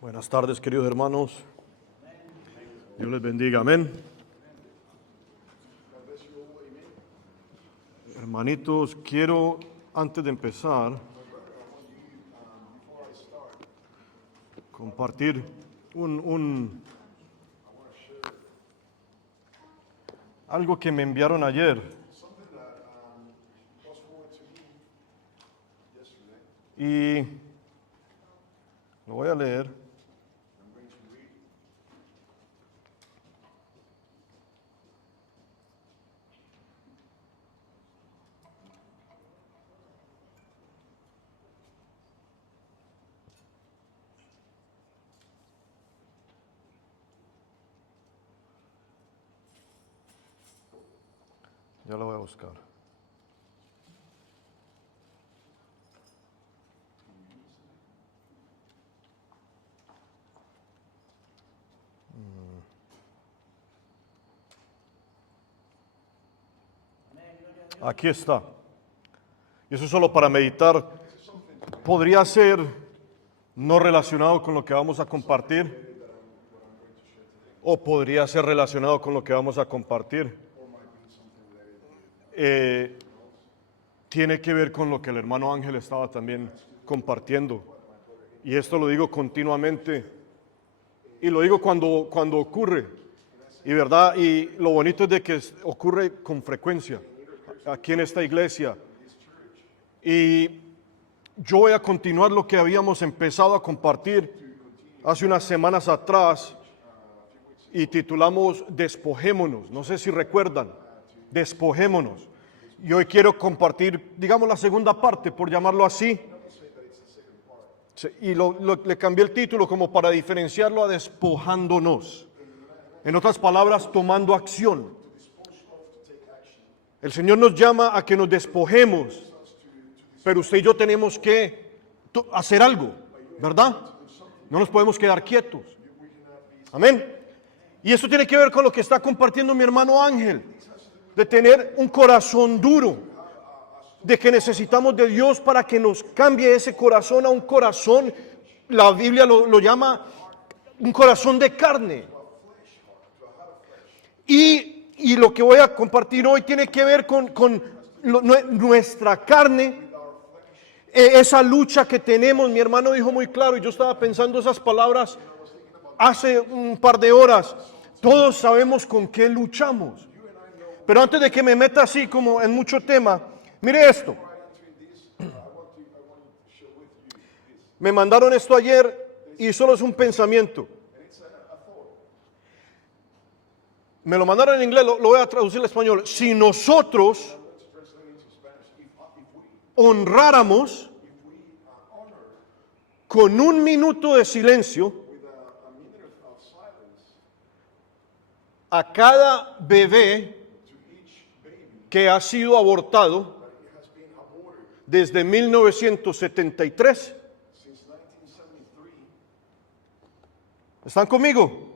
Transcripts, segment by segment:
Buenas tardes, queridos hermanos. Dios les bendiga, amén. Hermanitos, quiero, antes de empezar, compartir algo que me enviaron ayer. Y lo voy a leer. Ya lo voy a buscar. Aquí está. Y eso es solo para meditar. Podría ser no relacionado con lo que vamos a compartir, o podría ser relacionado con lo que vamos a compartir. Tiene que ver con lo que el hermano Ángel estaba también compartiendo. Y esto lo digo continuamente. Y lo digo cuando ocurre. Y verdad, y lo bonito es de que ocurre con frecuencia aquí en esta iglesia. Y yo voy a continuar lo que habíamos empezado a compartir hace unas semanas atrás y titulamos Despojémonos. No sé si recuerdan, Despojémonos. Y hoy quiero compartir, digamos, la segunda parte, por llamarlo así. Y le cambié el título como para diferenciarlo a Despojándonos. En otras palabras, tomando acción. El Señor nos llama a que nos despojemos, pero usted y yo tenemos que hacer algo, ¿verdad? No nos podemos quedar quietos. Amén. Y esto tiene que ver con lo que está compartiendo mi hermano Ángel, de tener un corazón duro, de que necesitamos de Dios para que nos cambie ese corazón a un corazón, la Biblia lo llama un corazón de carne. Y lo que voy a compartir hoy tiene que ver con nuestra carne, esa lucha que tenemos. Mi hermano dijo muy claro, y yo estaba pensando esas palabras hace un par de horas. Todos sabemos con qué luchamos. Pero antes de que me meta así como en mucho tema, mire esto. Me mandaron esto ayer y solo es un pensamiento. Me lo mandaron en inglés, lo voy a traducir al español. Si nosotros honráramos con un minuto de silencio a cada bebé que ha sido abortado desde 1973. ¿Están conmigo?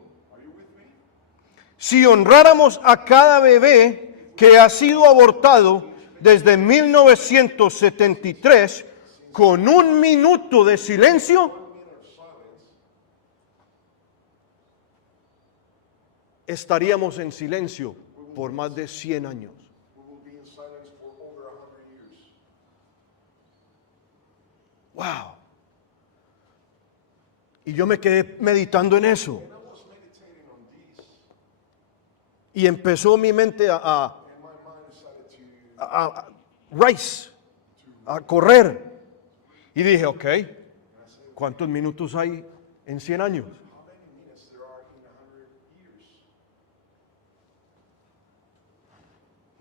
Si honráramos a cada bebé que ha sido abortado desde 1973 con un minuto de silencio, estaríamos en silencio por más de 100 años. Wow. Y yo me quedé meditando en eso. Y empezó mi mente a race, a correr. Y dije, ok, ¿cuántos minutos hay en 100 años?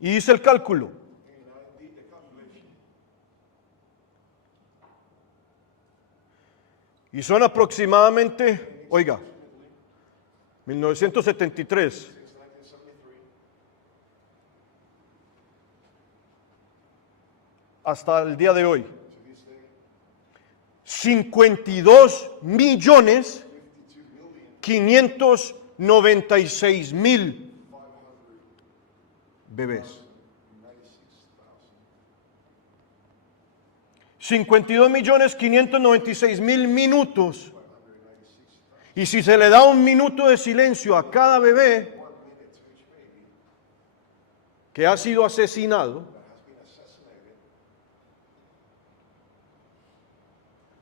Y hice el cálculo. Y son aproximadamente, oiga, 1973. Hasta el día de hoy, 52.596.000 bebés. 52.596.000 minutos Y si se le da un minuto de silencio a cada bebé que ha sido asesinado,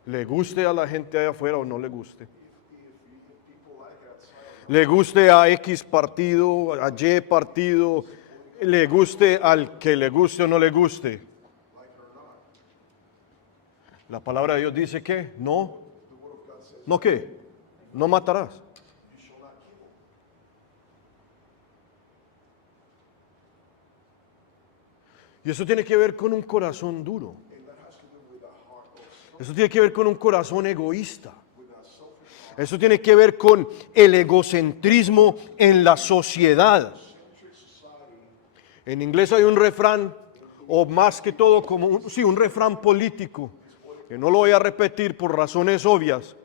le guste a la gente allá afuera o no le guste, le guste a X partido, a Y partido, le guste al que le guste o no le guste, la palabra de Dios dice que no qué, no matarás. Y eso tiene que ver con un corazón duro. Eso tiene que ver con un corazón egoísta. Eso tiene que ver con el egocentrismo en la sociedad. En inglés hay un refrán, o más que todo como un refrán político, que no lo voy a repetir por razones obvias.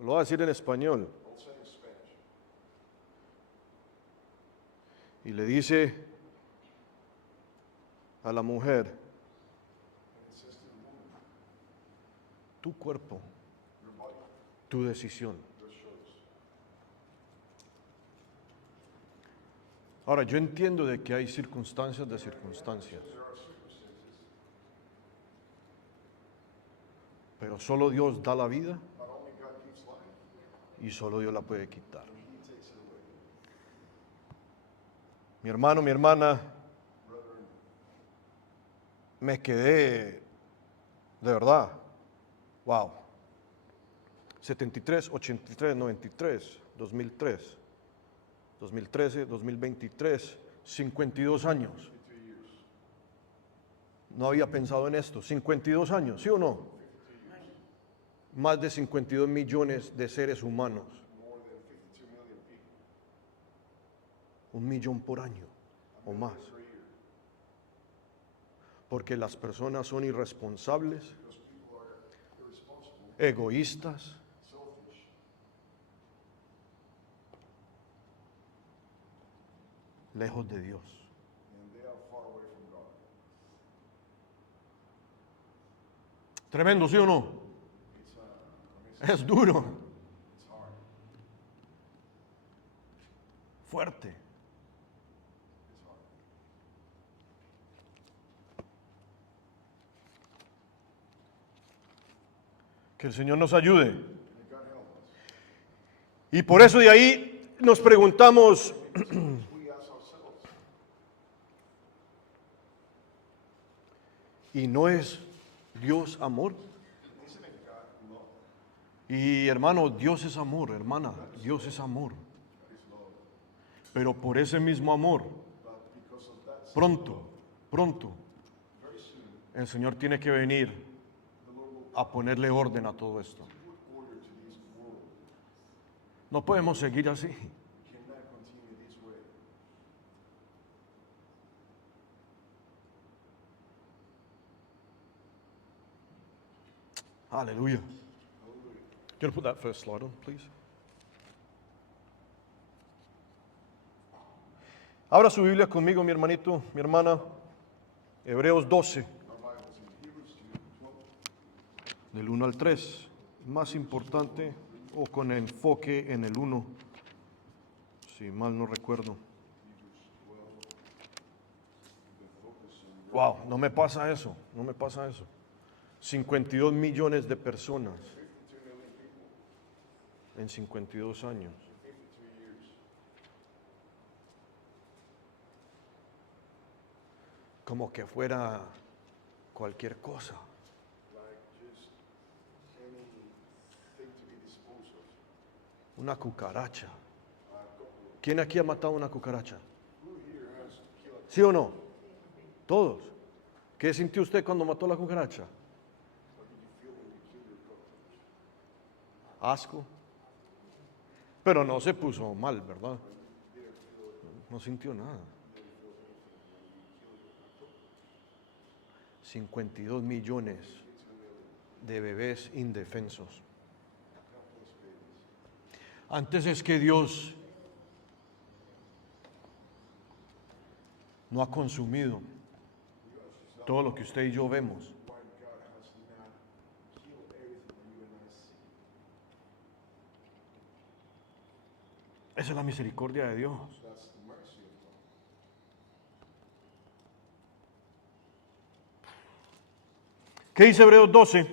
Lo voy a decir en español. Y le dice a la mujer, tu cuerpo, tu decisión. Ahora, yo entiendo de que hay circunstancias de circunstancias, pero solo Dios da la vida y solo Dios la puede quitar. Mi hermano, mi hermana, me quedé, de verdad, wow, 73, 83, 93, 2003, 2013, 2023, 52 años. No había pensado en esto, 52 años, ¿sí o no? Más de 52 millones de seres humanos. 1 millón por año o más. Porque las personas son irresponsables, egoístas, lejos de Dios. Tremendo, ¿sí o no? Es duro. Fuerte. Que el Señor nos ayude. Y por eso de ahí nos preguntamos, ¿y no es Dios amor? Y hermano, Dios es amor, hermana, Dios es amor. Pero por ese mismo amor, pronto, el Señor tiene que venir a ponerle orden a todo esto. No podemos seguir así. Aleluya. Can you put that first slide on, please? Abra su Biblia conmigo, mi hermanito, mi hermana. Hebreos 12, del 1 al 3. Más importante, o con enfoque en el 1, si mal no recuerdo. Wow, no me pasa eso. 52 millones de personas en 52 años. Como que fuera cualquier cosa. Una cucaracha. ¿Quién aquí ha matado una cucaracha? ¿Sí o no? Todos. ¿Qué sintió usted cuando mató la cucaracha? Asco. Pero no se puso mal, ¿verdad? No sintió nada. 52 millones de bebés indefensos. Antes es que Dios no ha consumido todo lo que usted y yo vemos. Esa es la misericordia de Dios. ¿Qué dice Hebreos 12?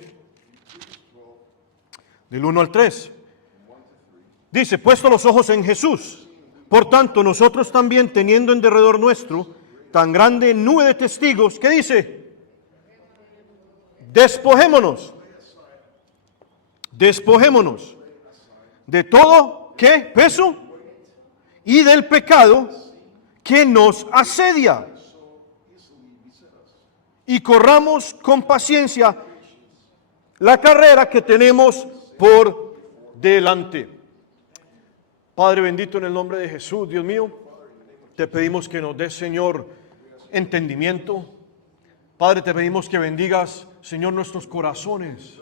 Del 1 al 3. Dice, puesto los ojos en Jesús, por tanto nosotros también teniendo en derredor nuestro tan grande nube de testigos, ¿qué dice? Despojémonos de todo, ¿qué? Peso y del pecado que nos asedia. Y corramos con paciencia la carrera que tenemos por delante. Padre bendito, en el nombre de Jesús, Dios mío, te pedimos que nos des, Señor, entendimiento. Padre, te pedimos que bendigas, Señor, nuestros corazones.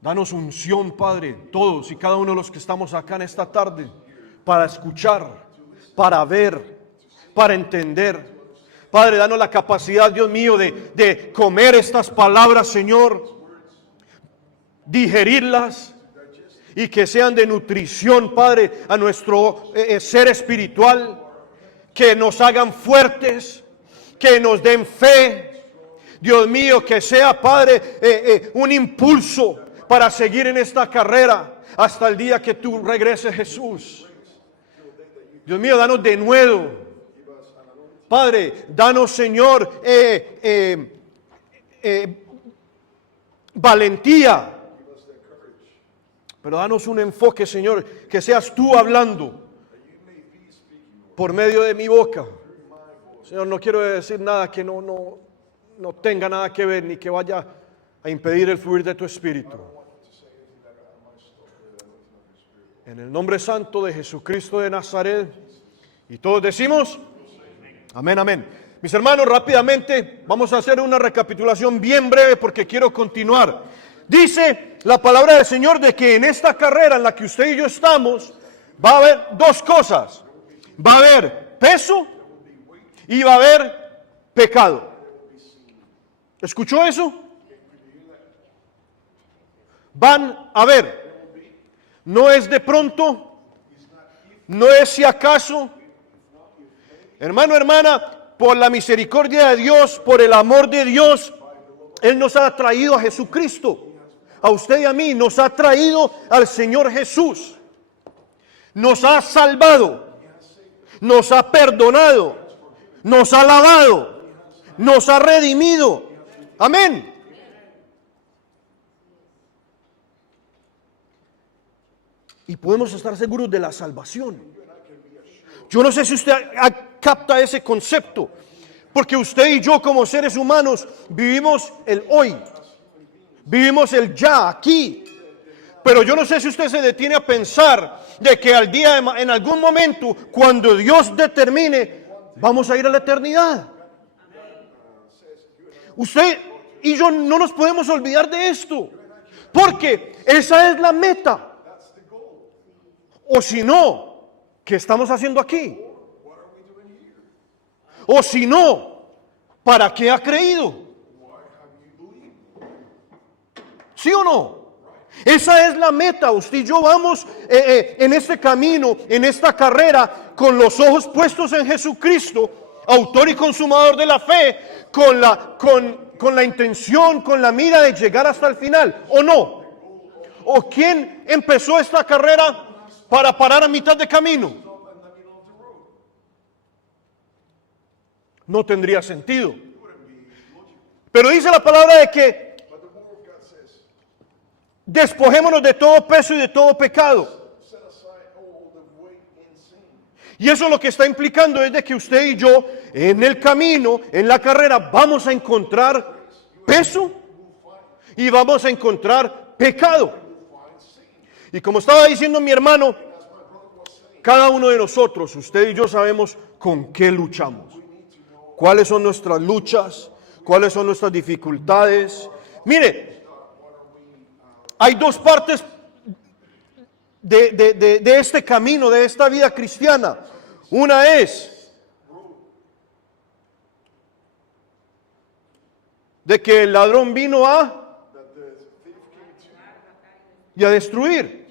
Danos unción, Padre, todos y cada uno de los que estamos acá en esta tarde, para escuchar, para ver, para entender. Padre, danos la capacidad, Dios mío, de comer estas palabras, Señor, digerirlas y que sean de nutrición, Padre, a nuestro ser espiritual, que nos hagan fuertes, que nos den fe. Dios mío, que sea, Padre, un impulso para seguir en esta carrera hasta el día que tú regreses, Jesús. Dios mío, danos de nuevo. Padre, danos, Señor, valentía. Pero danos un enfoque, Señor, que seas tú hablando por medio de mi boca. Señor, no quiero decir nada que no tenga nada que ver ni que vaya a impedir el fluir de tu Espíritu. En el nombre santo de Jesucristo de Nazaret. Y todos decimos, amén, amén. Mis hermanos, rápidamente vamos a hacer una recapitulación bien breve porque quiero continuar. Dice la palabra del Señor de que en esta carrera en la que usted y yo estamos, va a haber dos cosas. Va a haber peso y va a haber pecado. ¿Escuchó eso? Van a ver. No es de pronto, no es si acaso. Hermano, hermana, por la misericordia de Dios, por el amor de Dios, Él nos ha traído a Jesucristo. A usted y a mí nos ha traído al Señor Jesús. Nos ha salvado, nos ha perdonado, nos ha lavado, nos ha redimido. Amén. Y podemos estar seguros de la salvación. Yo no sé si usted capta ese concepto, porque usted y yo como seres humanos vivimos el hoy, vivimos el ya, aquí. Pero yo no sé si usted se detiene a pensar de que en algún momento, cuando Dios determine, vamos a ir a la eternidad. Usted y yo no nos podemos olvidar de esto, porque esa es la meta. O si no, ¿qué estamos haciendo aquí? O si no, ¿para qué ha creído? ¿Sí o no? Esa es la meta. Usted y yo vamos en este camino, en esta carrera, con los ojos puestos en Jesucristo, autor y consumador de la fe, con la intención, con la mira de llegar hasta el final, ¿o no? ¿O quién empezó esta carrera para parar a mitad de camino? No tendría sentido. Pero dice la palabra de que despojémonos de todo peso y de todo pecado. Y eso lo que está implicando es de que usted y yo en el camino, en la carrera, vamos a encontrar peso y vamos a encontrar pecado. Y como estaba diciendo mi hermano, cada uno de nosotros, usted y yo sabemos con qué luchamos. ¿Cuáles son nuestras luchas? ¿Cuáles son nuestras dificultades? Mire, hay dos partes de este camino, de esta vida cristiana. Una es de que el ladrón vino a destruir.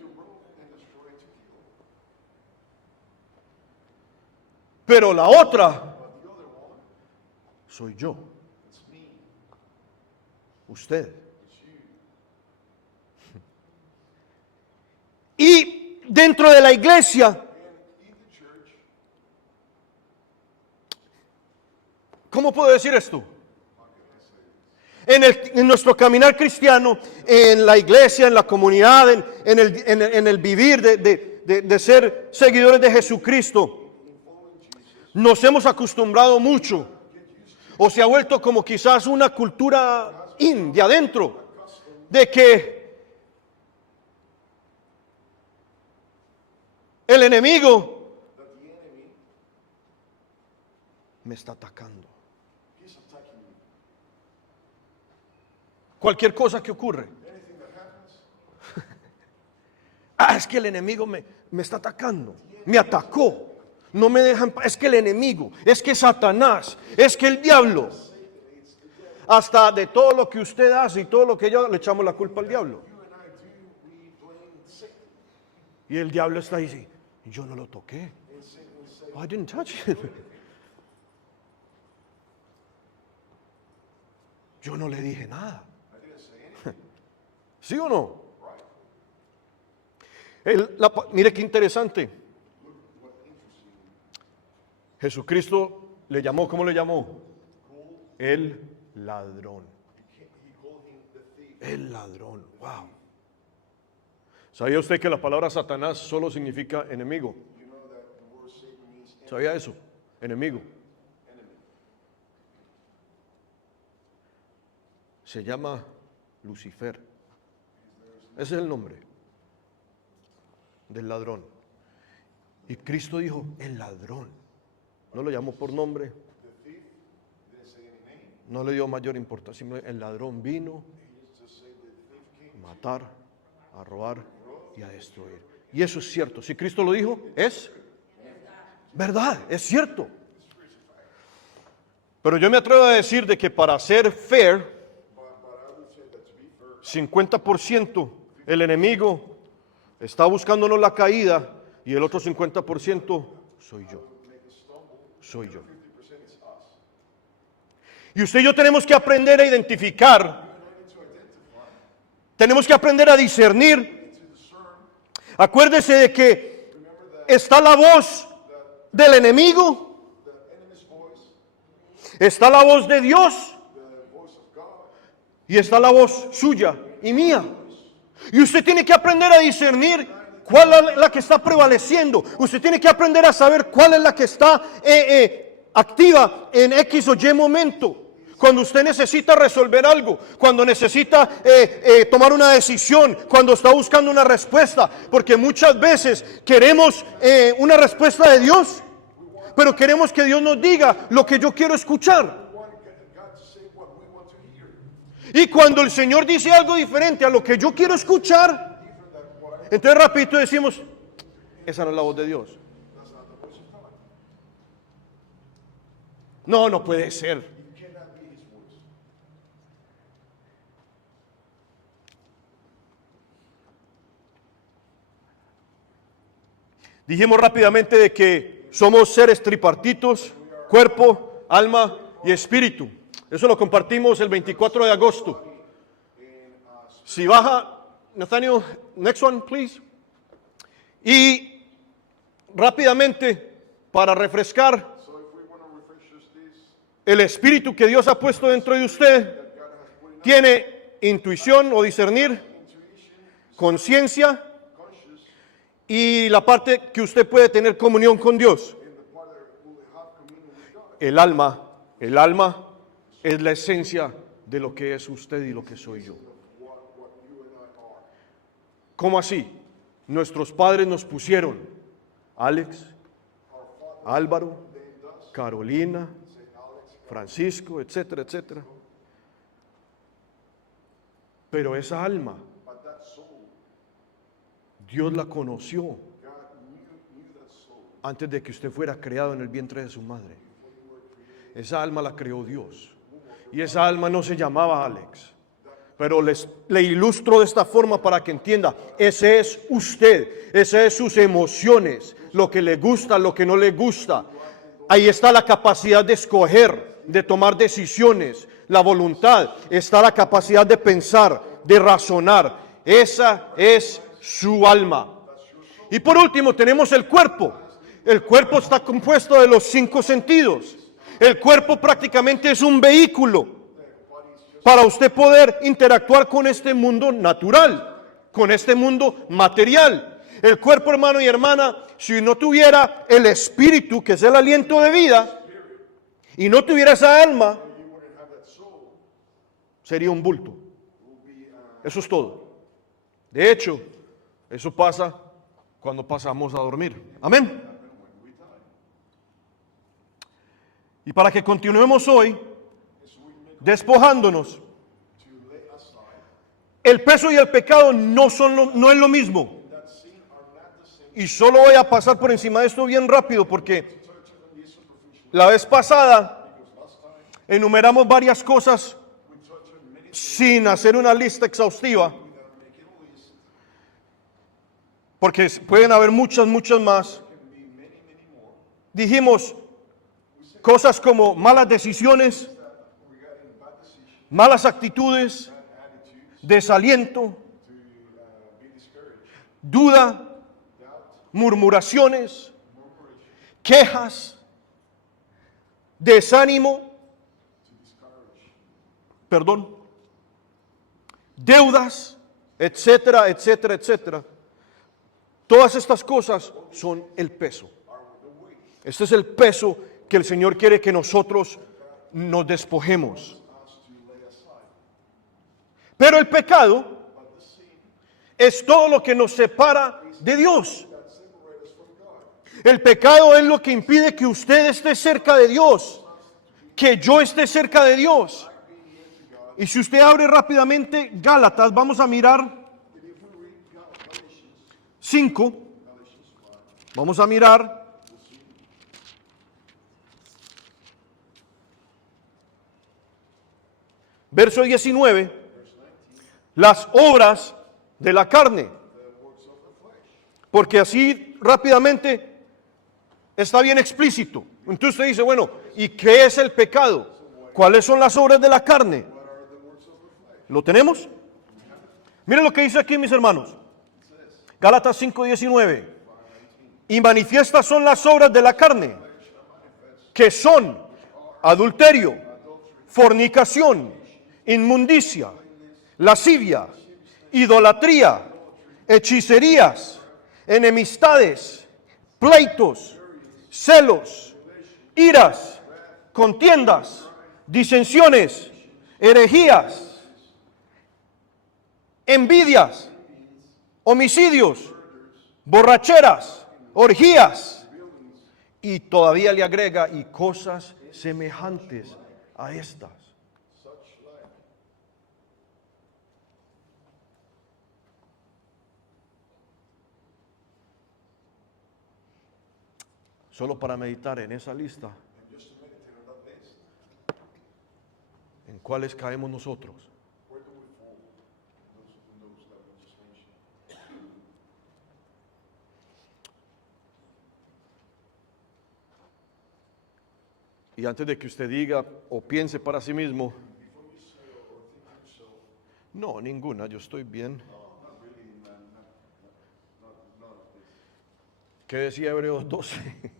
Pero la otra soy yo. Usted. Y dentro de la iglesia, ¿cómo puedo decir esto? En nuestro caminar cristiano, en la iglesia, en la comunidad, en el vivir de ser seguidores de Jesucristo, nos hemos acostumbrado mucho, o se ha vuelto como quizás una cultura de adentro, de que el enemigo me está atacando. Cualquier cosa que ocurre. Es que el enemigo me está atacando. Me atacó. No me dejan. Es que el enemigo. Es que Satanás. Es que el diablo. Hasta de todo lo que usted hace y todo lo que yo le echamos la culpa al diablo. Y el diablo está ahí. Yo no lo toqué. Oh, I didn't touch it. Yo no le dije nada. ¿Sí o no? Mire qué interesante. Jesucristo le llamó, ¿cómo le llamó? El ladrón. El ladrón. Wow. ¿Sabía usted que la palabra Satanás solo significa enemigo? ¿Sabía eso? Enemigo. Se llama Lucifer. Ese es el nombre del ladrón. Y Cristo dijo, el ladrón. No lo llamó por nombre. No le dio mayor importancia. Simplemente el ladrón vino a matar, a robar y a destruir. Y eso es cierto. Si Cristo lo dijo, es verdad, es cierto. Pero yo me atrevo a decir de que para ser fair, 50% el enemigo está buscándonos la caída y el otro 50% soy yo. Soy yo. Y usted y yo tenemos que aprender a identificar, tenemos que aprender a discernir. Acuérdese de que está la voz del enemigo, está la voz de Dios y está la voz suya y mía. Y usted tiene que aprender a discernir cuál es la que está prevaleciendo. Usted tiene que aprender a saber cuál es la que está activa en X o Y momento. Cuando usted necesita resolver algo, cuando necesita tomar una decisión, cuando está buscando una respuesta. Porque muchas veces queremos una respuesta de Dios, pero queremos que Dios nos diga lo que yo quiero escuchar. Y cuando el Señor dice algo diferente a lo que yo quiero escuchar, entonces rapidito decimos, esa no es la voz de Dios. No, no puede ser. Dijimos rápidamente de que somos seres tripartitos, cuerpo, alma y espíritu. Eso lo compartimos el 24 de agosto. Si baja, Nathaniel, next one, please. Y rápidamente, para refrescar, el espíritu que Dios ha puesto dentro de usted tiene intuición o discernir, conciencia y la parte que usted puede tener comunión con Dios. El alma es la esencia de lo que es usted y lo que soy yo. ¿Cómo así? Nuestros padres nos pusieron Alex, Álvaro, Carolina, Francisco, etcétera, etcétera. Pero esa alma, Dios la conoció antes de que usted fuera creado en el vientre de su madre. Esa alma la creó Dios. Y esa alma no se llamaba Alex. Pero le ilustro de esta forma para que entienda. Ese es usted. Ese es sus emociones. Lo que le gusta, lo que no le gusta. Ahí está la capacidad de escoger, de tomar decisiones, la voluntad, está la capacidad de pensar, de razonar. Esa es su alma. Y por último tenemos el cuerpo. El cuerpo está compuesto de los 5 sentidos. El cuerpo prácticamente es un vehículo para usted poder interactuar con este mundo natural, con este mundo material. El cuerpo, hermano y hermana, si no tuviera el espíritu, que es el aliento de vida, y no tuviera esa alma, sería un bulto. Eso es todo. De hecho, eso pasa cuando pasamos a dormir. Amén. Y para que continuemos hoy, despojándonos, el peso y el pecado no es lo mismo. Y solo voy a pasar por encima de esto bien rápido porque la vez pasada enumeramos varias cosas sin hacer una lista exhaustiva, porque pueden haber muchas más. Dijimos cosas como malas decisiones, malas actitudes, desaliento, duda, murmuraciones, quejas, desánimo, deudas, etcétera, etcétera, etcétera. Todas estas cosas son el peso. Este es el peso que el Señor quiere que nosotros nos despojemos. Pero el pecado es todo lo que nos separa de Dios. El pecado es lo que impide que usted esté cerca de Dios, que yo esté cerca de Dios. Y si usted abre rápidamente Gálatas, vamos a mirar 5. Vamos a mirar verso 19, las obras de la carne. Porque así rápidamente está bien explícito. Entonces usted dice, bueno, ¿y qué es el pecado? ¿Cuáles son las obras de la carne? ¿Lo tenemos? Miren lo que dice aquí, mis hermanos. Gálatas 5:19. Y manifiestas son las obras de la carne, que son adulterio, fornicación, inmundicia, lascivia, idolatría, hechicerías, enemistades, pleitos, celos, iras, contiendas, disensiones, herejías, envidias, homicidios, borracheras, orgías, y todavía le agrega, y cosas semejantes a estas. Solo para meditar en esa lista, ¿en cuáles caemos nosotros? Y antes de que usted diga o piense para sí mismo, no, ninguna, yo estoy bien. ¿Qué decía Hebreos 12?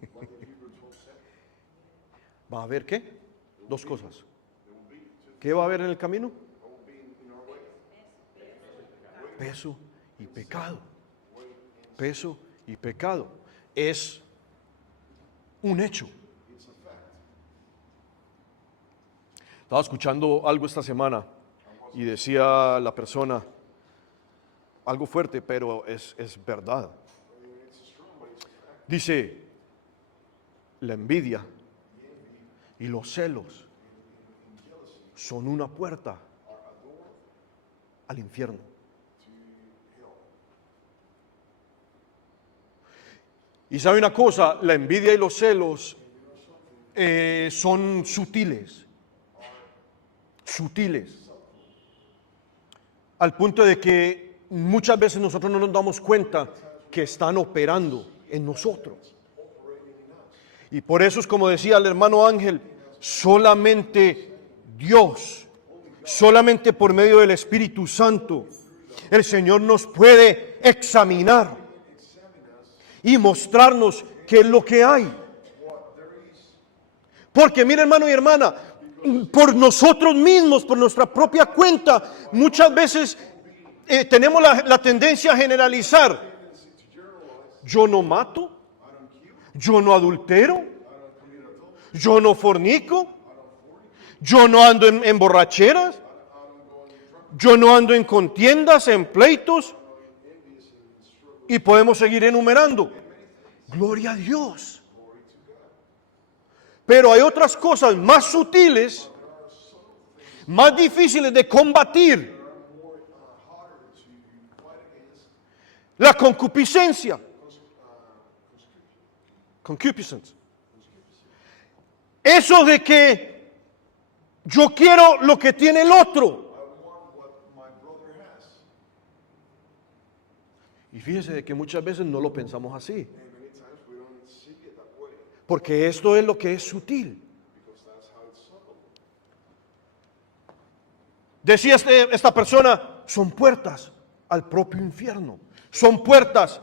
¿Va a haber qué? 2 cosas. ¿Qué va a haber en el camino? Peso y pecado. Peso y pecado. Es un hecho. Estaba escuchando algo esta semana y decía la persona, algo fuerte, pero es verdad. Dice, la envidia y los celos son una puerta al infierno. Y sabe una cosa, la envidia y los celos son sutiles, al punto de que muchas veces nosotros no nos damos cuenta que están operando en nosotros. Y por eso es como decía el hermano Ángel, solamente Dios, solamente por medio del Espíritu Santo, el Señor nos puede examinar y mostrarnos qué es lo que hay. Porque mire, hermano y hermana, por nosotros mismos, por nuestra propia cuenta, muchas veces tenemos la tendencia a generalizar. Yo no mato, yo no adultero, yo no fornico, yo no ando en borracheras, yo no ando en contiendas, en pleitos, y podemos seguir enumerando. Gloria a Dios. Pero hay otras cosas más sutiles, más difíciles de combatir. La concupiscencia. Concupiscence. Eso de que yo quiero lo que tiene el otro. Y fíjese de que muchas veces no lo pensamos así. Porque esto es lo que es sutil. Decía esta persona, son puertas al propio infierno. Son puertas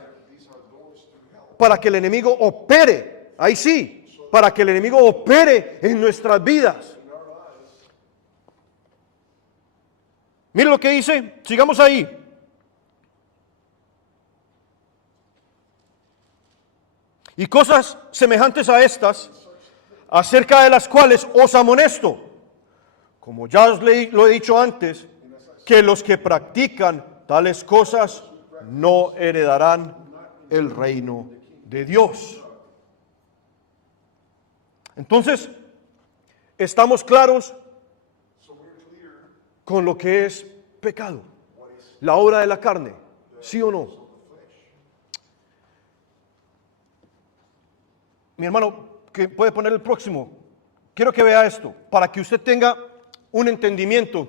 para que el enemigo opere. Ahí sí, para que el enemigo opere en nuestras vidas. Mire lo que dice, sigamos ahí. Y cosas semejantes a estas, acerca de las cuales os amonesto, como ya lo he dicho antes, que los que practican tales cosas no heredarán el reino de Dios. Entonces, estamos claros con lo que es pecado, la obra de la carne, ¿sí o no? Mi hermano, que puede poner el próximo. Quiero que vea esto, para que usted tenga un entendimiento.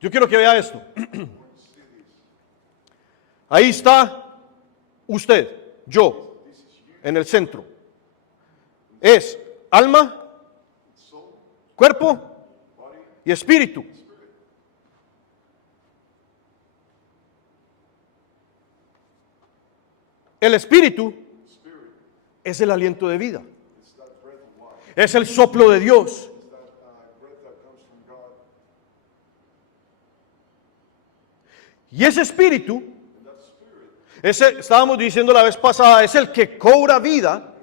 Yo quiero que vea esto. Ahí está usted, yo, en el centro. Es alma, cuerpo y espíritu. El espíritu es el aliento de vida. Es el soplo de Dios. Y ese espíritu, estábamos diciendo la vez pasada, es el que cobra vida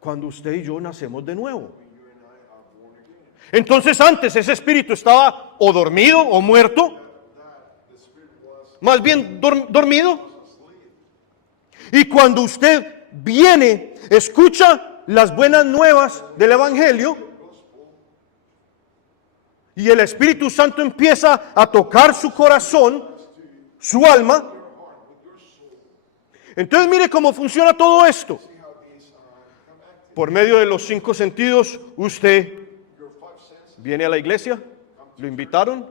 cuando usted y yo nacemos de nuevo. Entonces antes ese espíritu estaba o dormido o muerto, más bien dormido. Y cuando usted viene, escucha las buenas nuevas del Evangelio y el Espíritu Santo empieza a tocar su corazón, su alma. Entonces mire cómo funciona todo esto. Por medio de los 5 sentidos, usted viene a la iglesia, lo invitaron,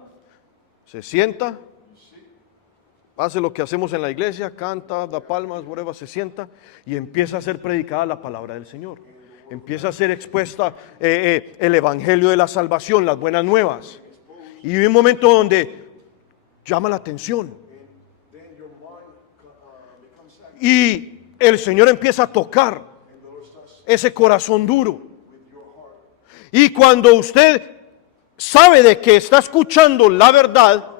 se sienta, hace lo que hacemos en la iglesia, canta, da palmas, whatever, se sienta y empieza a ser predicada la palabra del Señor. Empieza a ser expuesta el evangelio de la salvación, las buenas nuevas. Y hay un momento donde llama la atención. Y el Señor empieza a tocar ese corazón duro. Y cuando usted sabe de que está escuchando la verdad,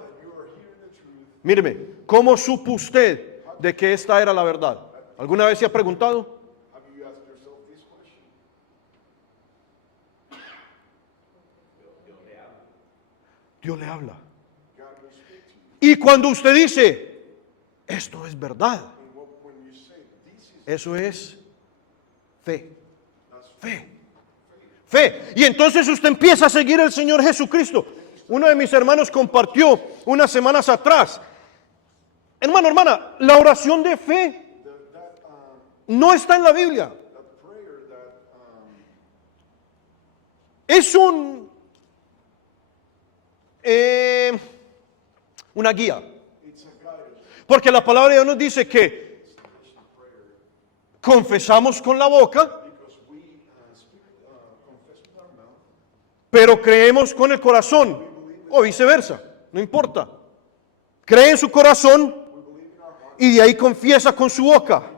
míreme, ¿cómo supo usted de que esta era la verdad? ¿Alguna vez se ha preguntado? Dios le habla. Y cuando usted dice, esto es verdad, eso es fe. Fe. Fe. Y entonces usted empieza a seguir al Señor Jesucristo. Uno de mis hermanos compartió unas semanas atrás. Hermano, hermana, la oración de fe no está en la Biblia. Es una guía. Porque la palabra de Dios nos dice que confesamos con la boca, pero creemos con el corazón, o viceversa, no importa. Cree en su corazón y de ahí confiesa con su boca.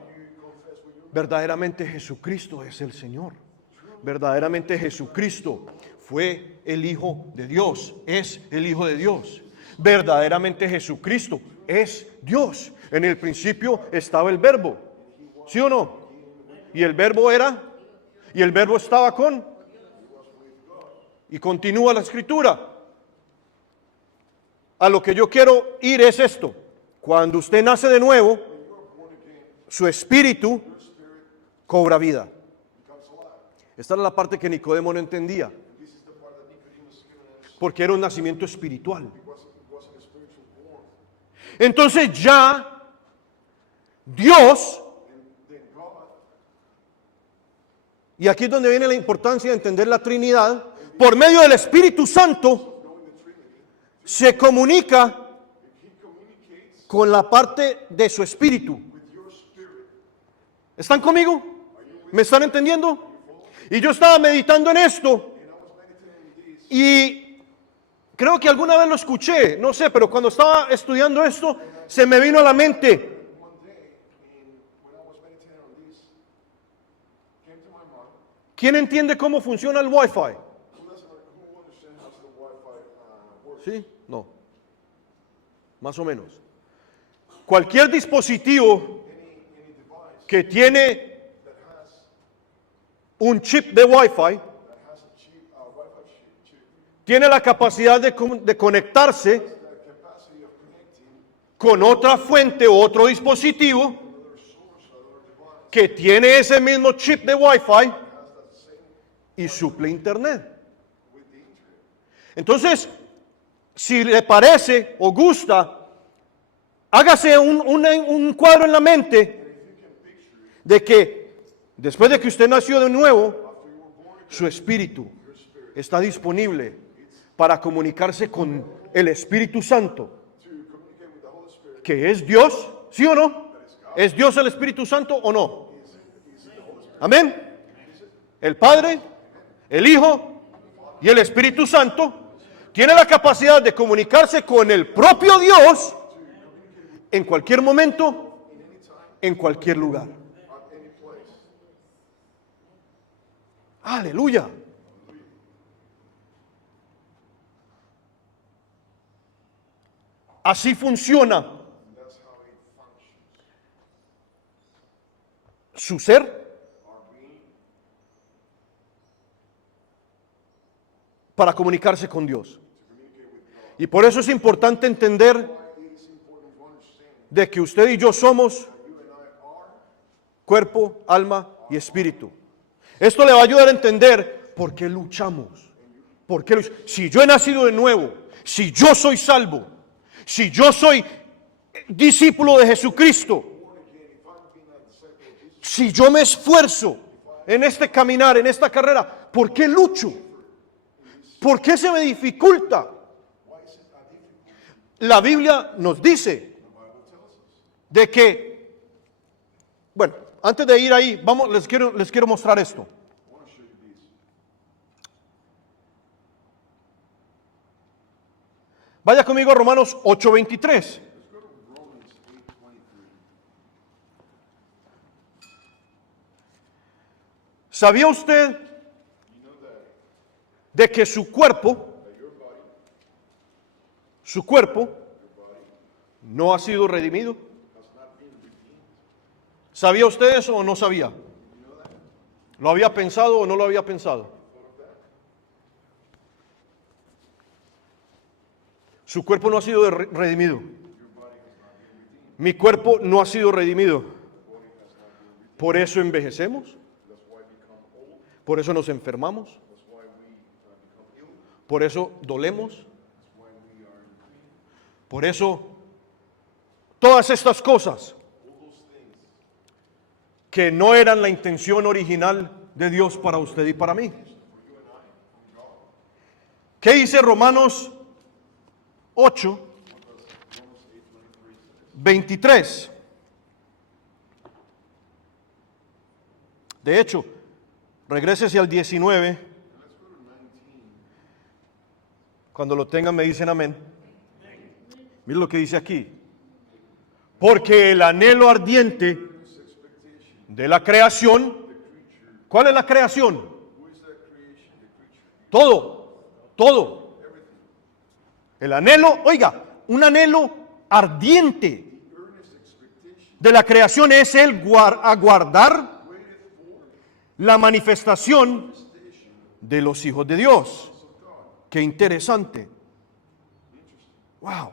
Verdaderamente Jesucristo es el Señor. Verdaderamente Jesucristo fue el Hijo de Dios, es el Hijo de Dios. Verdaderamente Jesucristo es Dios. En el principio estaba el Verbo, ¿sí o no? Y el Verbo estaba con, y continúa la Escritura. A lo que yo quiero ir es esto: cuando usted nace de nuevo, su espíritu cobra vida. Esta era la parte que Nicodemo no entendía, porque era un nacimiento espiritual. Entonces ya Dios, y aquí es donde viene la importancia de entender la Trinidad, por medio del Espíritu Santo se comunica con la parte de su espíritu. ¿Están conmigo? ¿Me están entendiendo? Y yo estaba meditando en esto y creo que alguna vez lo escuché, no sé, pero cuando estaba estudiando esto se me vino a la mente: ¿quién entiende cómo funciona el Wi-Fi? ¿Sí? No. Más o menos. Cualquier dispositivo que tiene un chip de Wi-Fi tiene la capacidad de conectarse con otra fuente o otro dispositivo que tiene ese mismo chip de Wi-Fi y suple internet. Entonces, si le parece o gusta, hágase un cuadro en la mente de que después de que usted nació de nuevo, su espíritu está disponible para comunicarse con el Espíritu Santo, que es Dios, ¿sí o no? ¿Es Dios el Espíritu Santo o no? Amén. El Padre, el Hijo y el Espíritu Santo tiene la capacidad de comunicarse con el propio Dios en cualquier momento, en cualquier lugar. Aleluya. Así funciona su ser para comunicarse con Dios. Y por eso es importante entender de que usted y yo somos cuerpo, alma y espíritu. Esto le va a ayudar a entender por qué luchamos. Si yo he nacido de nuevo, si yo soy salvo, si yo soy discípulo de Jesucristo, si yo me esfuerzo en este caminar, en esta carrera, ¿por qué lucho? ¿Por qué se me dificulta? La Biblia nos dice de que, bueno, antes de ir ahí, vamos, les quiero mostrar esto. Vaya conmigo a Romanos 8:23. ¿Sabía usted de que su cuerpo no ha sido redimido? ¿Sabía usted eso o no sabía? ¿Lo había pensado o no lo había pensado? Su cuerpo no ha sido redimido. Mi cuerpo no ha sido redimido. Por eso envejecemos. Por eso nos enfermamos. Por eso dolemos. Por eso todas estas cosas que no eran la intención original de Dios para usted y para mí. ¿Qué dice Romanos 8? 23. De hecho, regrésese al 19. Cuando lo tengan me dicen amén. Miren lo que dice aquí. Porque el anhelo ardiente de la creación, ¿cuál es la creación? Todo. El anhelo, oiga, un anhelo ardiente de la creación es el aguardar la manifestación de los hijos de Dios. Qué interesante. Wow.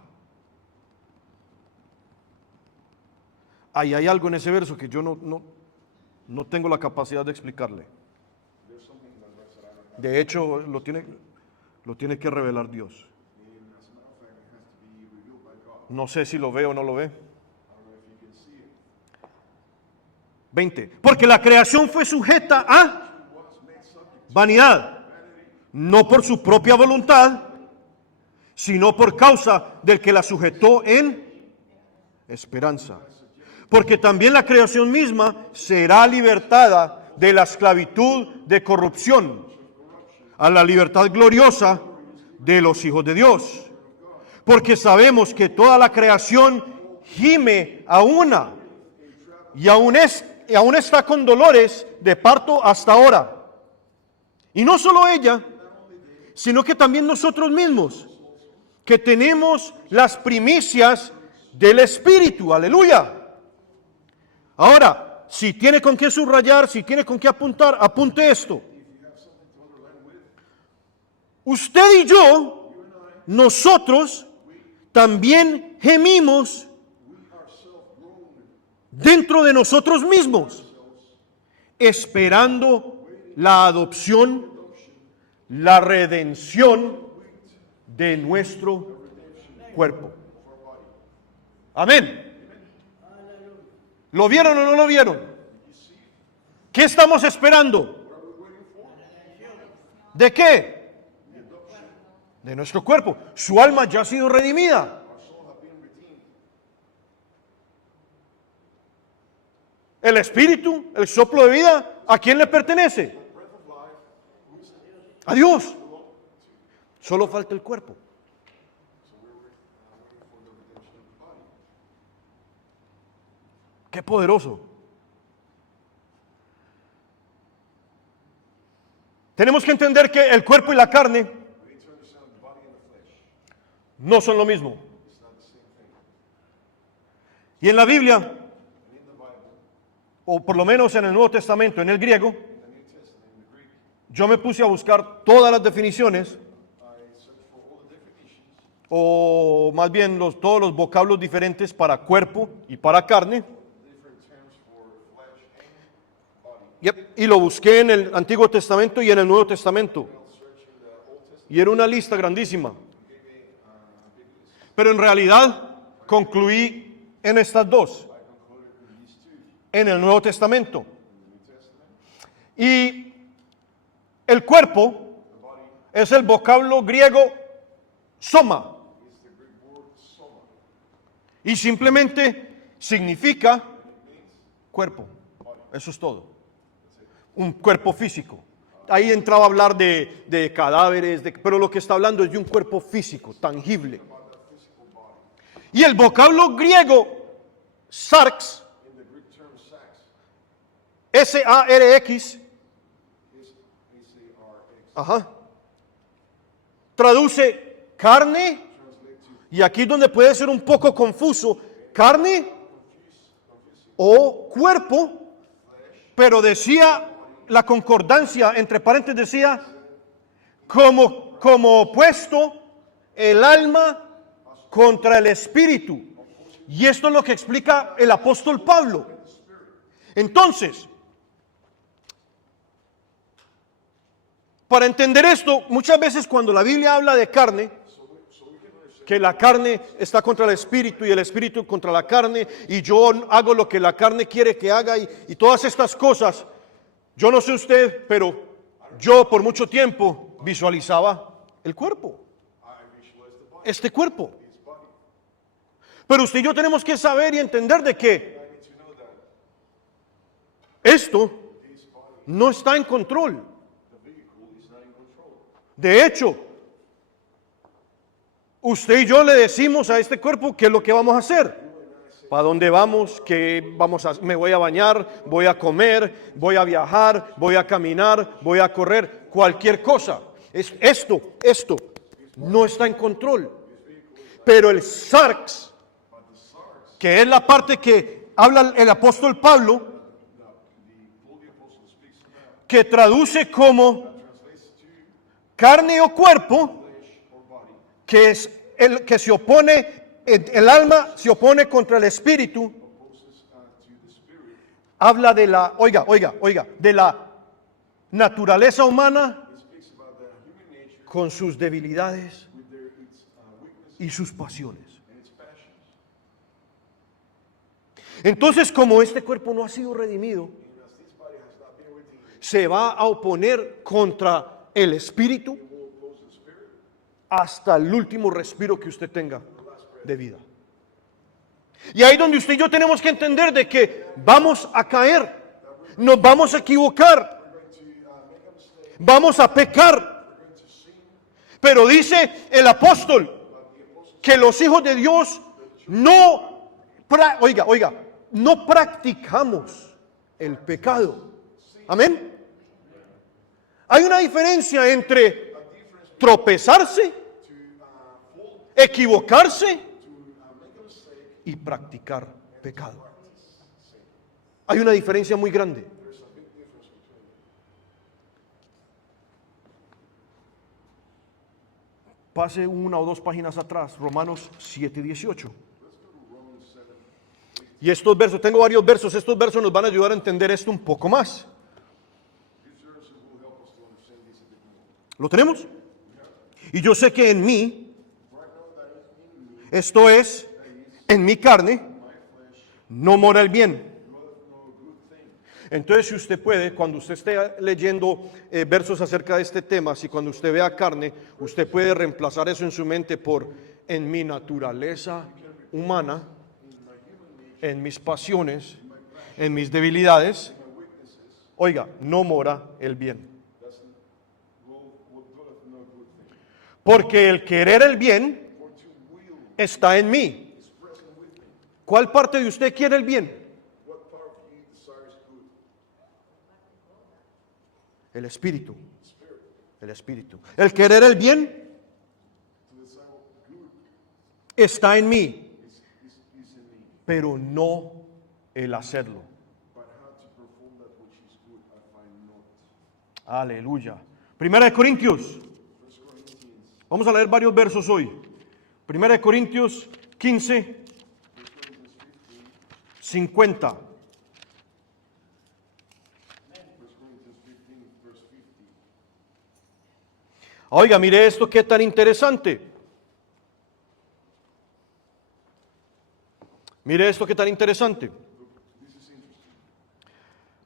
Ahí hay algo en ese verso que yo no tengo la capacidad de explicarle. De hecho, lo tiene que revelar Dios. No sé si lo ve o no lo ve. 20. Porque la creación fue sujeta a vanidad, no por su propia voluntad, sino por causa del que la sujetó en esperanza. Porque también la creación misma será libertada de la esclavitud de corrupción a la libertad gloriosa de los hijos de Dios. Porque sabemos que toda la creación gime a una y aún está con dolores de parto hasta ahora. Y no solo ella, sino que también nosotros mismos, que tenemos las primicias del Espíritu. Aleluya. Ahora, si tiene con qué subrayar, si tiene con qué apuntar, apunte esto. Usted y yo, nosotros también gemimos dentro de nosotros mismos, esperando la adopción, la redención de nuestro cuerpo. Amén. ¿Lo vieron o no lo vieron? ¿Qué estamos esperando? ¿De qué? De nuestro cuerpo. Su alma ya ha sido redimida. El espíritu, el soplo de vida, ¿a quién le pertenece? A Dios. Solo falta el cuerpo. Qué poderoso. Tenemos que entender que el cuerpo y la carne no son lo mismo. Y en la Biblia, o por lo menos en el Nuevo Testamento, en el griego, yo me puse a buscar todas las definiciones, o más bien todos los vocablos diferentes para cuerpo y para carne. Y lo busqué en el Antiguo Testamento y en el Nuevo Testamento. Y era una lista grandísima. Pero en realidad concluí en estas dos. En el Nuevo Testamento. Y el cuerpo es el vocablo griego soma. Y simplemente significa cuerpo. Eso es todo. Un cuerpo físico. Ahí entraba a hablar de cadáveres, pero lo que está hablando es de un cuerpo físico, tangible. Y el vocablo griego sarx, S-A-R-X, traduce carne, y aquí es donde puede ser un poco confuso, carne o cuerpo, pero decía la concordancia, entre paréntesis decía, como opuesto el alma contra el espíritu. Y esto es lo que explica el apóstol Pablo. Entonces, para entender esto, muchas veces cuando la Biblia habla de carne, que la carne está contra el espíritu y el espíritu contra la carne, y yo hago lo que la carne quiere que haga, y todas estas cosas, yo no sé usted, pero yo por mucho tiempo visualizaba el cuerpo, este cuerpo. Pero usted y yo tenemos que saber y entender de que esto no está en control. De hecho, usted y yo le decimos a este cuerpo qué es lo que vamos a hacer. ¿Para dónde vamos? ¿Qué vamos a? ¿Me voy a bañar? ¿Voy a comer? ¿Voy a viajar? ¿Voy a caminar? ¿Voy a correr? Cualquier cosa. Esto no está en control. Pero el sarx, que es la parte que habla el apóstol Pablo, que traduce como carne o cuerpo, que es el que se opone. El alma se opone contra el espíritu. Habla de la, oiga, de la naturaleza humana con sus debilidades y sus pasiones. Entonces, como este cuerpo no ha sido redimido, se va a oponer contra el espíritu hasta el último respiro que usted tenga de vida. Y ahí donde usted y yo tenemos que entender de que vamos a caer, nos vamos a equivocar, vamos a pecar. Pero dice el apóstol que los hijos de Dios no practicamos el pecado. Amén. Hay una diferencia entre tropezarse, equivocarse y practicar pecado. Hay una diferencia muy grande. Pase una o dos páginas atrás, Romanos 7:18. Y estos versos, tengo varios versos, estos versos nos van a ayudar a entender esto un poco más. ¿Lo tenemos? Y yo sé que en mí, esto es, en mi carne, no mora el bien. Entonces, si usted puede, cuando usted esté leyendo versos acerca de este tema, si cuando usted vea carne, usted puede reemplazar eso en su mente por en mi naturaleza humana, en mis pasiones, en mis debilidades, oiga, no mora el bien. Porque el querer el bien está en mí. ¿Cuál parte de usted quiere el bien? El espíritu. El espíritu. El querer el bien está en mí, pero no el hacerlo. Aleluya. Primera de Corintios. Vamos a leer varios versos hoy. Primera de Corintios 15, 50. Oiga, mire esto, qué tan interesante. Mire esto, qué tan interesante.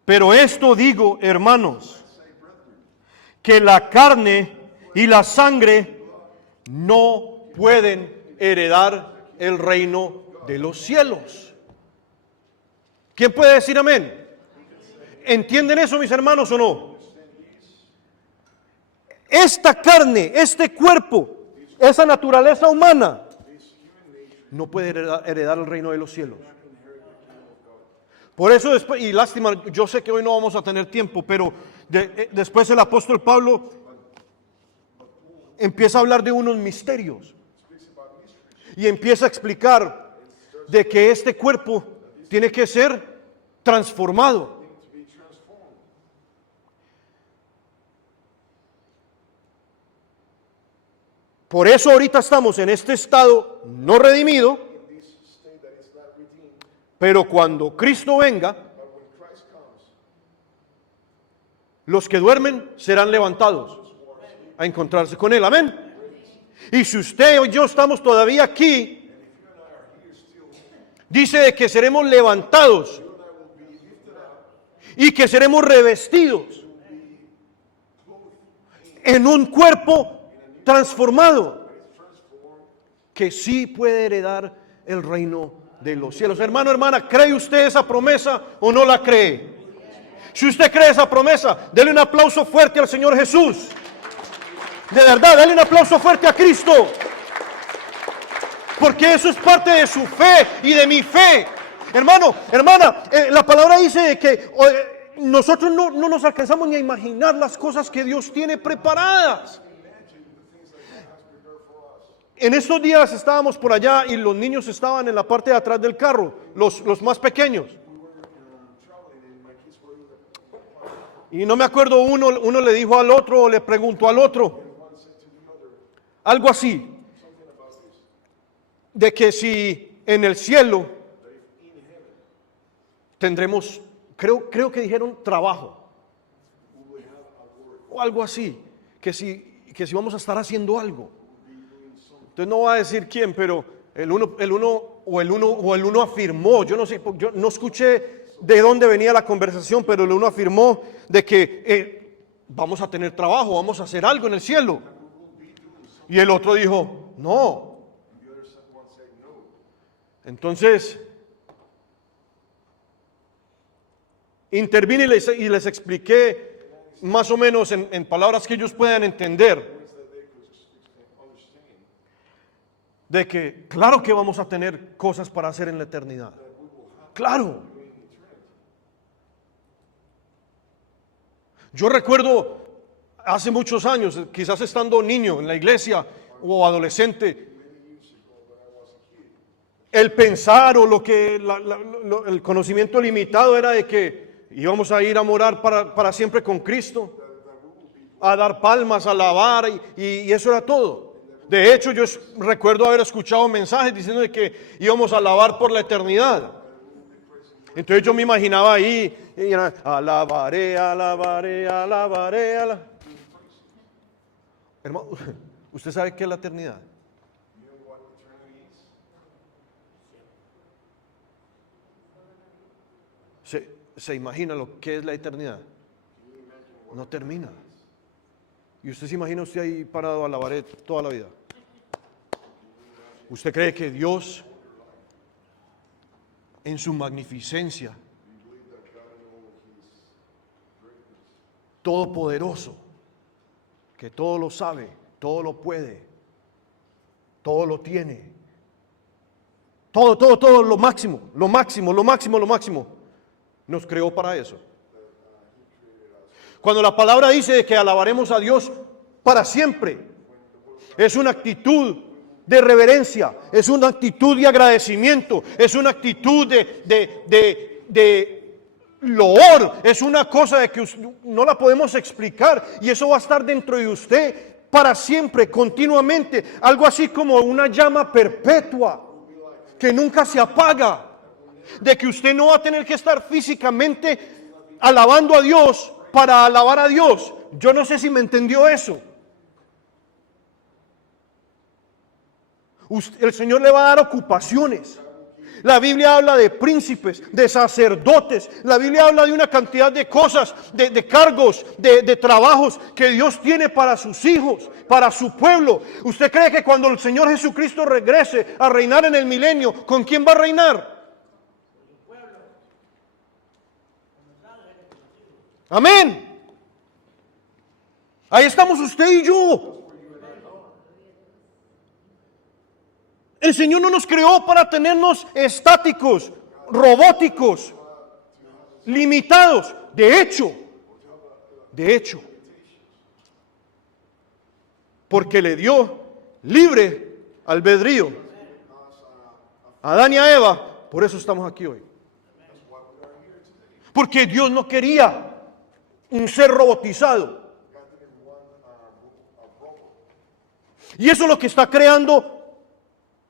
Pero esto digo, hermanos, que la carne y la sangre no pueden heredar el reino de los cielos. ¿Quién puede decir amén? ¿Entienden eso, mis hermanos, o no? Esta carne, este cuerpo, esa naturaleza humana, no puede heredar el reino de los cielos. Por eso después, y lástima, yo sé que hoy no vamos a tener tiempo, pero después el apóstol Pablo empieza a hablar de unos misterios y empieza a explicar de que este cuerpo tiene que ser transformado. Por eso ahorita estamos en este estado no redimido, pero cuando Cristo venga, los que duermen serán levantados a encontrarse con Él. Amén. Y si usted o yo estamos todavía aquí, dice de que seremos levantados y que seremos revestidos en un cuerpo transformado que sí puede heredar el reino de los cielos. Hermano, hermana, ¿cree usted esa promesa o no la cree? Si usted cree esa promesa, dele un aplauso fuerte al Señor Jesús. De verdad, dele un aplauso fuerte a Cristo. Porque eso es parte de su fe y de mi fe. Hermano, hermana, la palabra dice que nosotros no nos alcanzamos ni a imaginar las cosas que Dios tiene preparadas. En estos días estábamos por allá y los niños estaban en la parte de atrás del carro, los más pequeños. Y no me acuerdo, uno le dijo al otro o le preguntó al otro, algo así, de que si en el cielo tendremos, creo que dijeron trabajo, o algo así, que si vamos a estar haciendo algo. Entonces no voy a decir quién, pero el uno afirmó, yo no sé, yo no escuché de dónde venía la conversación, pero el uno afirmó de que vamos a tener trabajo, vamos a hacer algo en el cielo. Y el otro dijo, no. Entonces, intervine y les expliqué más o menos en palabras que ellos puedan entender, de que claro que vamos a tener cosas para hacer en la eternidad. Claro. Yo recuerdo hace muchos años, quizás estando niño en la iglesia o adolescente, el pensar o el conocimiento limitado era de que íbamos a ir a morar para siempre con Cristo, a dar palmas, a alabar y eso era todo. De hecho, yo recuerdo haber escuchado mensajes diciendo de que íbamos a alabar por la eternidad. Entonces yo me imaginaba ahí, alabaré, alabaré, alabaré, alabaré. Hermano, ¿usted sabe qué es la eternidad? ¿Se imagina lo que es la eternidad? No termina. ¿Y usted se imagina usted ahí parado, alabaré toda la vida? ¿Usted cree que Dios, en su magnificencia, todopoderoso, que todo lo sabe, todo lo puede, todo lo tiene, todo, lo máximo, nos creó para eso? Cuando la palabra dice que alabaremos a Dios para siempre, es una actitud de reverencia, es una actitud de agradecimiento, es una actitud de loor, es una cosa de que no la podemos explicar y eso va a estar dentro de usted para siempre, continuamente, algo así como una llama perpetua que nunca se apaga, de que usted no va a tener que estar físicamente alabando a Dios para alabar a Dios. Yo no sé si me entendió eso. El Señor le va a dar ocupaciones. La Biblia habla de príncipes, de sacerdotes. La Biblia habla de una cantidad de cosas, de cargos, de trabajos que Dios tiene para sus hijos, para su pueblo. ¿Usted cree que cuando el Señor Jesucristo regrese a reinar en el milenio, con quién va a reinar? Amén. Ahí estamos usted y yo. El Señor no nos creó para tenernos estáticos, robóticos, limitados. De hecho, porque le dio libre albedrío a Adán y a Eva, por eso estamos aquí hoy. Porque Dios no quería un ser robotizado. Y eso es lo que está creando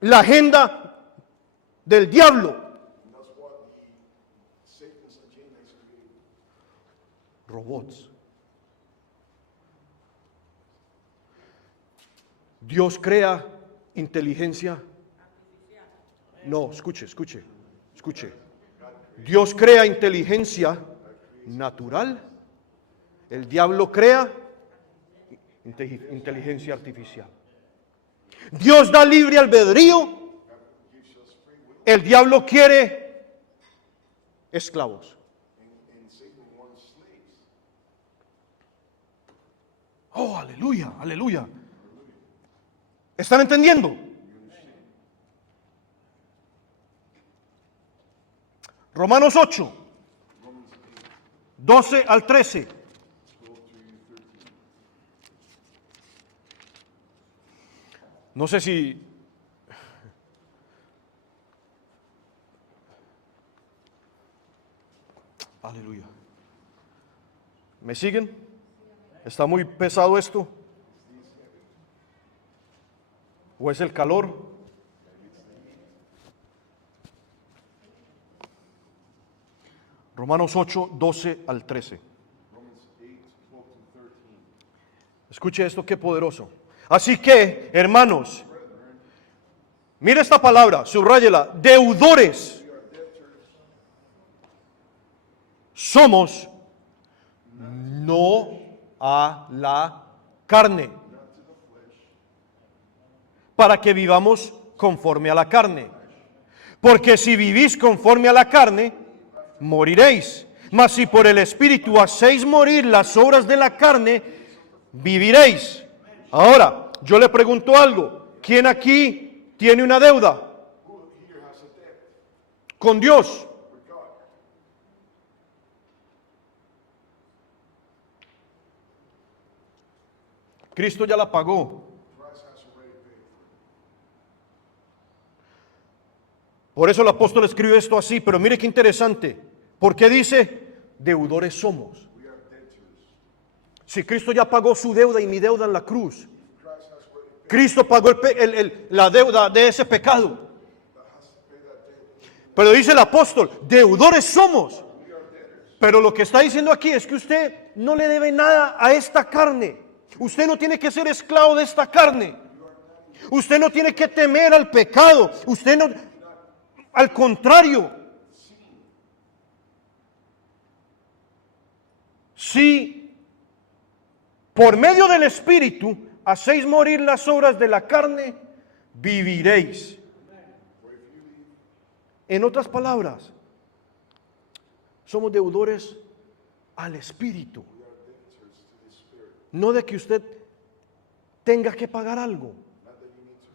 la agenda del diablo. Robots. Dios crea inteligencia. No, escuche. Dios crea inteligencia natural. El diablo crea inteligencia artificial. Dios da libre albedrío. el diablo quiere esclavos. Oh, aleluya, aleluya. ¿Están entendiendo? Romanos 8, 12 al 13. No sé si... Aleluya. ¿Me siguen? ¿Está muy pesado esto? ¿O es el calor? Romanos 8, 12 al 13. Escuche esto, qué poderoso. Así que, hermanos, mire esta palabra, subráyela, deudores somos, no a la carne, para que vivamos conforme a la carne. Porque si vivís conforme a la carne, moriréis. Mas si por el Espíritu hacéis morir las obras de la carne, viviréis. Ahora, yo le pregunto algo. ¿Quién aquí tiene una deuda con Dios? Cristo ya la pagó. Por eso el apóstol escribe esto así, pero mire qué interesante. ¿Por qué dice deudores somos? Si Cristo ya pagó su deuda y mi deuda en la cruz. Cristo pagó la deuda de ese pecado. Pero dice el apóstol, deudores somos. Pero lo que está diciendo aquí es que usted no le debe nada a esta carne. Usted no tiene que ser esclavo de esta carne. Usted no tiene que temer al pecado. Usted no, al contrario. Si por medio del Espíritu hacéis morir las obras de la carne, viviréis. En otras palabras, somos deudores al Espíritu. No de que usted tenga que pagar algo,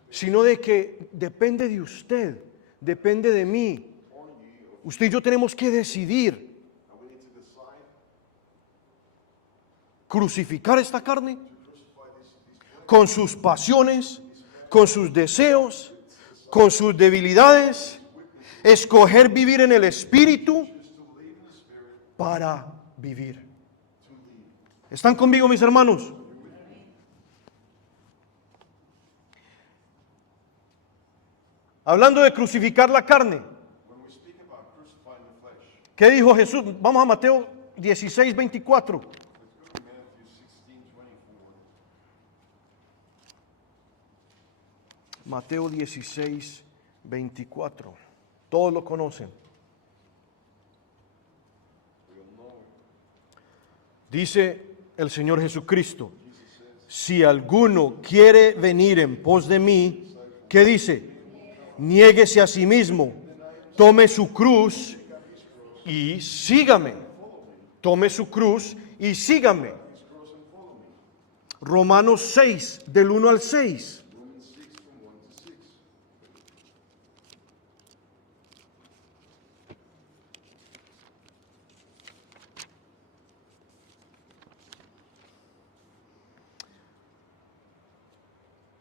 sino de que depende de usted, depende de mí. Usted y yo tenemos que decidir crucificar esta carne con sus pasiones, con sus deseos, con sus debilidades, escoger vivir en el Espíritu para vivir. ¿Están conmigo, mis hermanos? Hablando de crucificar la carne, ¿qué dijo Jesús? Vamos a Mateo 16, 24. Mateo 16, 24. Todos lo conocen. Dice el Señor Jesucristo, si alguno quiere venir en pos de mí, ¿qué dice? Niéguese a sí mismo, tome su cruz y sígame. Tome su cruz y sígame. Romanos 6, del 1 al 6.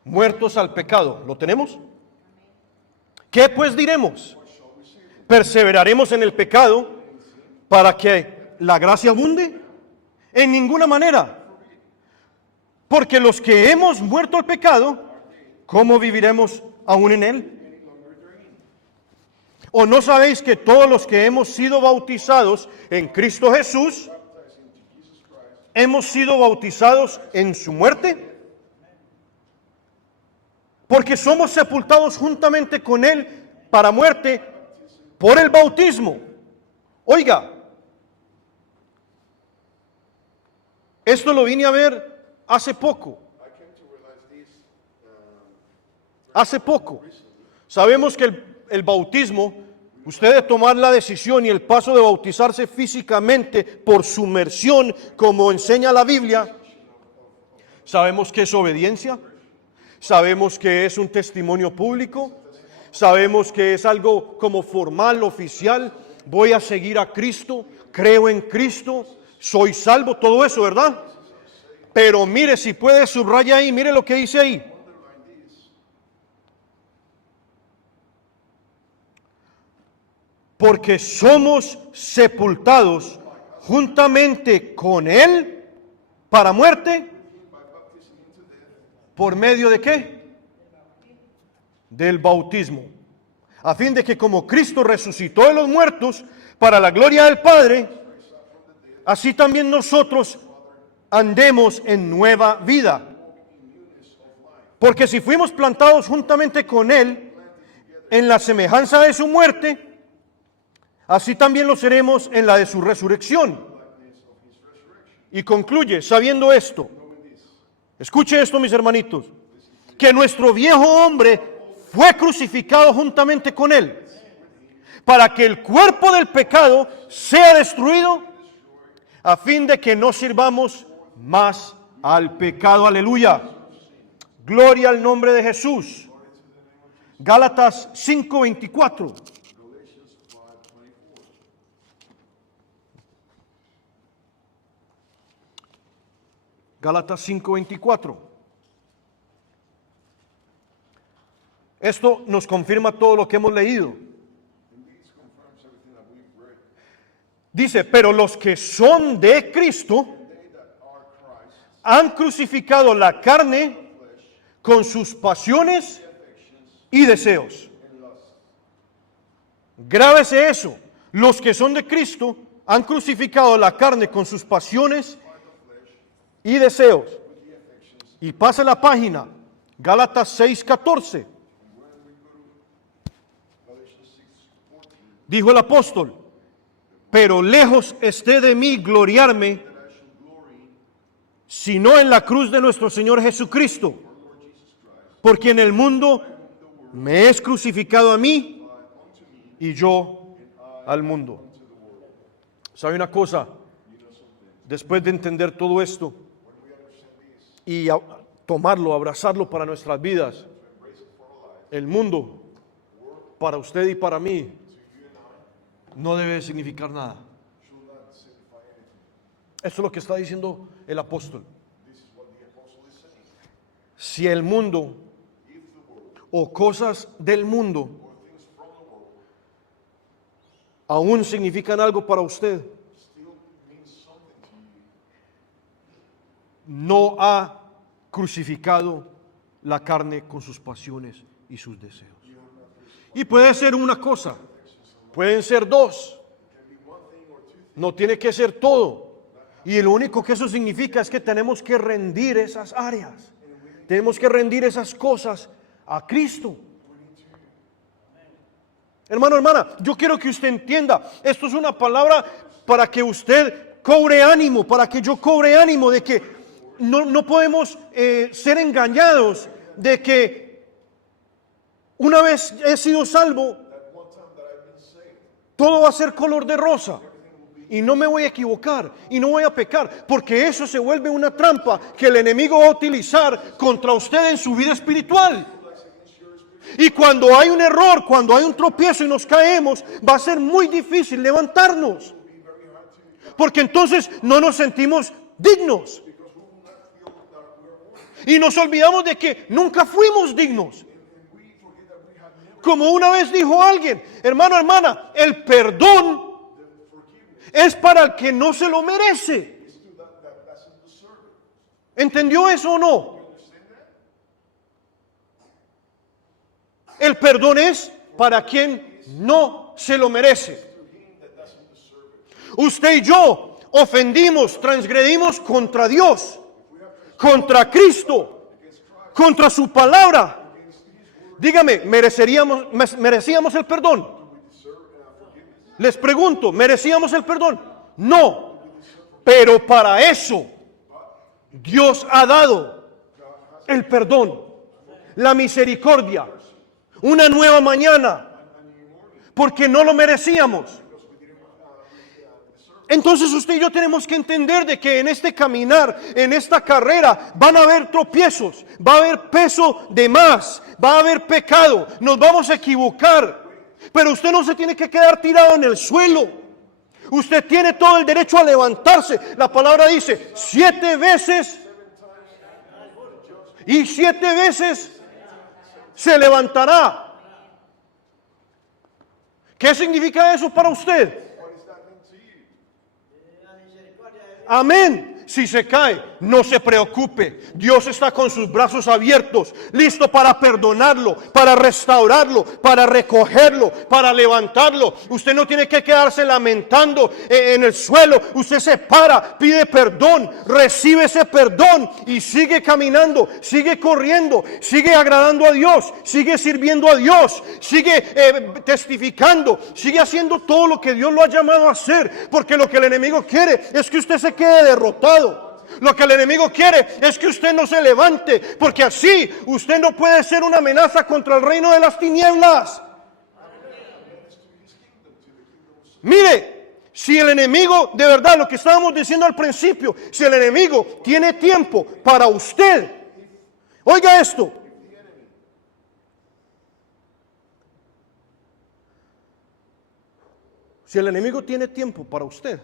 Muertos al pecado, ¿lo tenemos? ¿Qué pues diremos? ¿Perseveraremos en el pecado para que la gracia abunde? En ninguna manera. Porque los que hemos muerto al pecado, ¿cómo viviremos aún en él? ¿O no sabéis que todos los que hemos sido bautizados en Cristo Jesús, hemos sido bautizados en su muerte? Porque somos sepultados juntamente con Él para muerte por el bautismo. Oiga, esto lo vine a ver hace poco. Hace poco. Sabemos que el bautismo, usted debe tomar la decisión y el paso de bautizarse físicamente por sumersión, como enseña la Biblia. Sabemos que es obediencia, sabemos que es un testimonio público, sabemos que es algo como formal, oficial. Voy a seguir a Cristo, creo en Cristo, soy salvo, todo eso, ¿verdad? Pero mire, si puede, subraya ahí, mire lo que dice ahí. Porque somos sepultados juntamente con Él para muerte. ¿Por medio de qué? Del bautismo. A fin de que como Cristo resucitó de los muertos para la gloria del Padre, así también nosotros andemos en nueva vida. Porque si fuimos plantados juntamente con Él en la semejanza de su muerte, así también lo seremos en la de su resurrección. Y concluye, sabiendo esto, escuche esto, mis hermanitos, que nuestro viejo hombre fue crucificado juntamente con Él, para que el cuerpo del pecado sea destruido, a fin de que no sirvamos más al pecado. Aleluya. Gloria al nombre de Jesús. Gálatas 5:24. Gálatas 5:24. Esto nos confirma todo lo que hemos leído. Dice, pero los que son de Cristo han crucificado la carne con sus pasiones y deseos. Grábese eso. Los que son de Cristo han crucificado la carne con sus pasiones y deseos. Y pasa la página, Gálatas 6:14. Dijo el apóstol, pero lejos esté de mí gloriarme, sino en la cruz de nuestro Señor Jesucristo, porque en el mundo me es crucificado a mí y yo al mundo. ¿Sabe una cosa? Después de entender todo esto y tomarlo, abrazarlo para nuestras vidas, el mundo, para usted y para mí, no debe significar nada. Eso es lo que está diciendo el apóstol. Si el mundo o cosas del mundo aún significan algo para usted, no ha crucificado la carne con sus pasiones y sus deseos. Y puede ser una cosa, pueden ser dos, no tiene que ser todo. Y lo único que eso significa es que tenemos que rendir esas áreas, tenemos que rendir esas cosas a Cristo. Hermano, hermana, yo quiero que usted entienda, esto es una palabra para que usted cobre ánimo, para que yo cobre ánimo de que no podemos ser engañados de que una vez he sido salvo, todo va a ser color de rosa y no me voy a equivocar y no voy a pecar, porque eso se vuelve una trampa que el enemigo va a utilizar contra usted en su vida espiritual. Y cuando hay un error, cuando hay un tropiezo y nos caemos, va a ser muy difícil levantarnos, porque entonces no nos sentimos dignos. Y nos olvidamos de que nunca fuimos dignos. Como una vez dijo alguien, hermano, hermana, el perdón es para el que no se lo merece. ¿Entendió eso o no? El perdón es para quien no se lo merece. Usted y yo ofendimos, transgredimos contra Dios, contra Cristo, contra su palabra. Dígame, ¿merecíamos el perdón? Les pregunto, ¿merecíamos el perdón? No, pero para eso Dios ha dado el perdón, la misericordia, una nueva mañana, porque no lo merecíamos. Entonces usted y yo tenemos que entender de que en este caminar, en esta carrera, van a haber tropiezos, va a haber peso de más, va a haber pecado, nos vamos a equivocar. Pero usted no se tiene que quedar tirado en el suelo. Usted tiene todo el derecho a levantarse. La palabra dice 7 veces y 7 veces se levantará. ¿Qué significa eso para usted? Amén. Si se cae, no se preocupe. Dios está con sus brazos abiertos, listo para perdonarlo, para restaurarlo, para recogerlo, para levantarlo. Usted no tiene que quedarse lamentando en el suelo. Usted se para, pide perdón, recibe ese perdón y sigue caminando, sigue corriendo, sigue agradando a Dios, sigue sirviendo a Dios, sigue testificando, sigue haciendo todo lo que Dios lo ha llamado a hacer, porque lo que el enemigo quiere es que usted se quede derrotado. Lo que el enemigo quiere es que usted no se levante, porque así usted no puede ser una amenaza contra el reino de las tinieblas. Mire, si el enemigo, de verdad, lo que estábamos diciendo al principio, si el enemigo tiene tiempo para usted, oiga esto. Si el enemigo tiene tiempo para usted,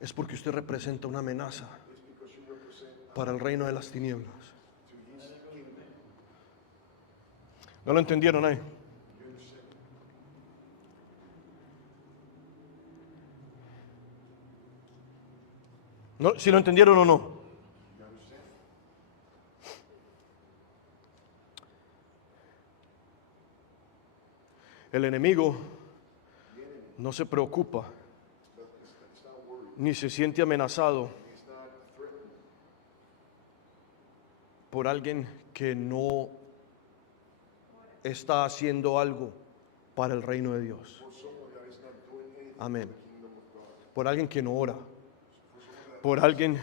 es porque usted representa una amenaza para el reino de las tinieblas. ¿No lo entendieron ahí? ¿No? ¿Si lo entendieron o no? El enemigo no se preocupa ni se siente amenazado por alguien que no está haciendo algo para el reino de Dios. Amén. Por alguien que no ora, por alguien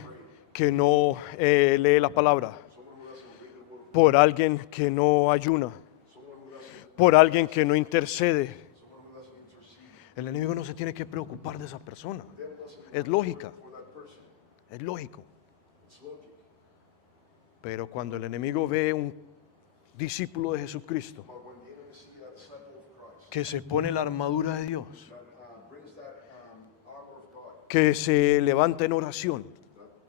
que no lee la palabra, por alguien que no ayuna, por alguien que no intercede. El enemigo no se tiene que preocupar de esa persona. Es lógica, es lógico. Pero cuando el enemigo ve un discípulo de Jesucristo que se pone la armadura de Dios, que se levanta en oración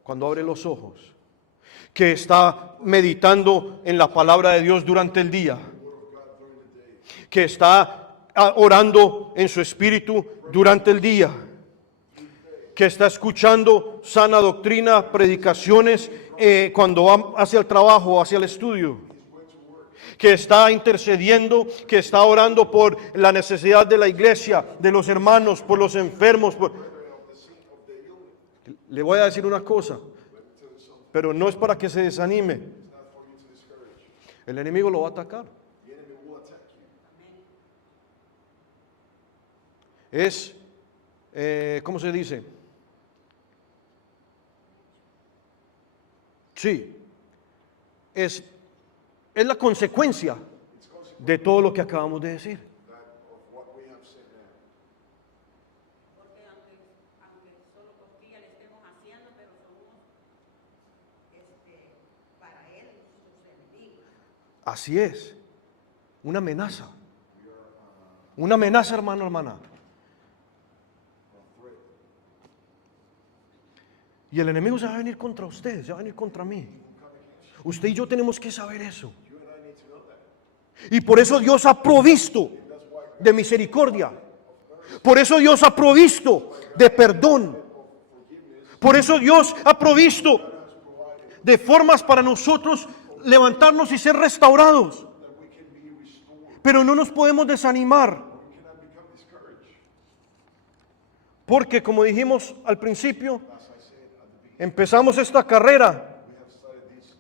cuando abre los ojos, que está meditando en la palabra de Dios durante el día, que está orando en su espíritu durante el día, que está escuchando sana doctrina, predicaciones cuando va hacia el trabajo, hacia el estudio, que está intercediendo, que está orando por la necesidad de la iglesia, de los hermanos, por los enfermos. Le voy a decir una cosa, pero no es para que se desanime. El enemigo lo va a atacar. Es, ¿cómo se dice? Sí, es la consecuencia de todo lo que acabamos de decir. Porque aunque solo cosquillas le estemos haciendo, pero somos para él sus enemigos. Así es, una amenaza. Una amenaza, hermano, hermana. Y el enemigo se va a venir contra usted, se va a venir contra mí. Usted y yo tenemos que saber eso. Y por eso Dios ha provisto de misericordia. Por eso Dios ha provisto de perdón. Por eso Dios ha provisto de formas para nosotros levantarnos y ser restaurados. Pero no nos podemos desanimar. Porque como dijimos al principio, empezamos esta carrera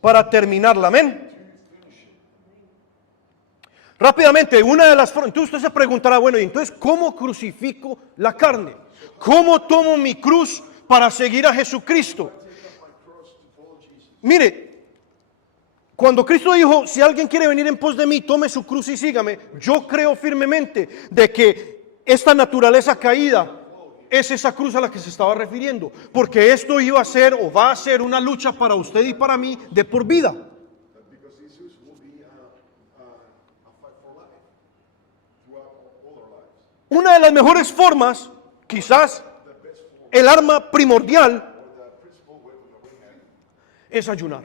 para terminarla. Amén. Rápidamente, una de las formas, entonces usted se preguntará, bueno, ¿y entonces cómo crucifico la carne? ¿Cómo tomo mi cruz para seguir a Jesucristo? Mire, Cuando Cristo dijo, si alguien quiere venir en pos de mí, tome su cruz y sígame, yo creo firmemente de que esta naturaleza caída es esa cruz a la que se estaba refiriendo, porque esto iba a ser o va a ser una lucha para usted y para mí de por vida. Because this will be a fight for life throughout all our lives. Una de las mejores formas, quizás el arma primordial, es ayunar.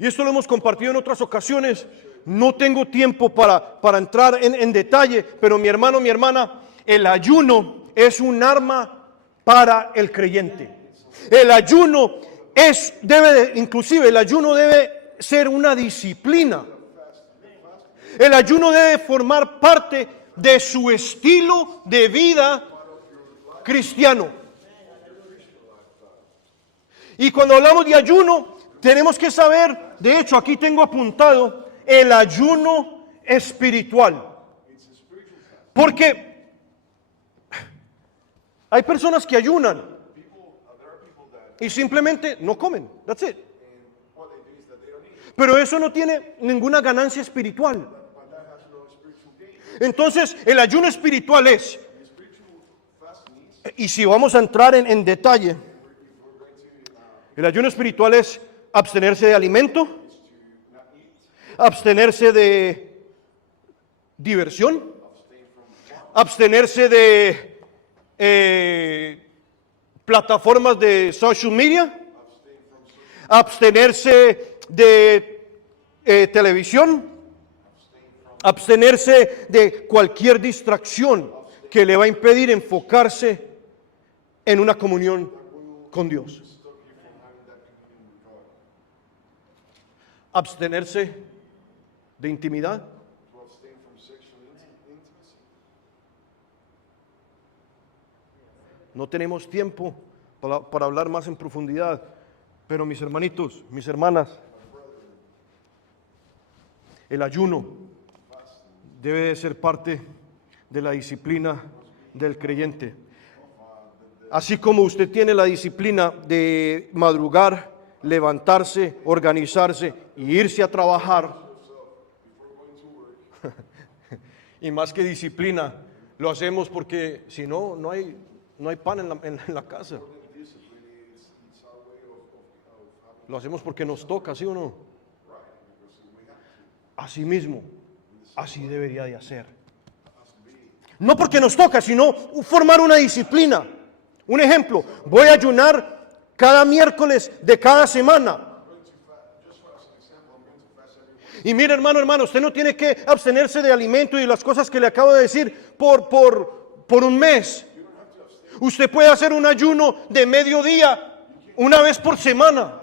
Y esto lo hemos compartido en otras ocasiones. No tengo tiempo para entrar en detalle, pero mi hermano, mi hermana, el ayuno es un arma para el creyente. El ayuno inclusive el ayuno debe ser una disciplina. El ayuno debe formar parte de su estilo de vida cristiano. Y cuando hablamos de ayuno, tenemos que saber, de hecho aquí tengo apuntado, el ayuno espiritual. Porque hay personas que ayunan y simplemente no comen. That's it. Pero eso no tiene ninguna ganancia espiritual. Entonces, el ayuno espiritual es, y si vamos a entrar en detalle, el ayuno espiritual es abstenerse de alimento, abstenerse de diversión, abstenerse de plataformas de social media, abstenerse de televisión, abstenerse de cualquier distracción que le va a impedir enfocarse en una comunión con Dios. Abstenerse de intimidad. No tenemos tiempo para hablar más en profundidad, pero mis hermanitos, mis hermanas, el ayuno debe de ser parte de la disciplina del creyente. Así como usted tiene la disciplina de madrugar, levantarse, organizarse y irse a trabajar, y más que disciplina, lo hacemos porque si no, no hay pan en la casa. Lo hacemos porque nos toca, ¿sí o no? Así mismo, así debería de hacer. No porque nos toca, sino formar una disciplina. Un ejemplo, voy a ayunar cada miércoles de cada semana. Y mire, hermano, usted no tiene que abstenerse de alimento y de las cosas que le acabo de decir por un mes. Usted puede hacer un ayuno de mediodía una vez por semana.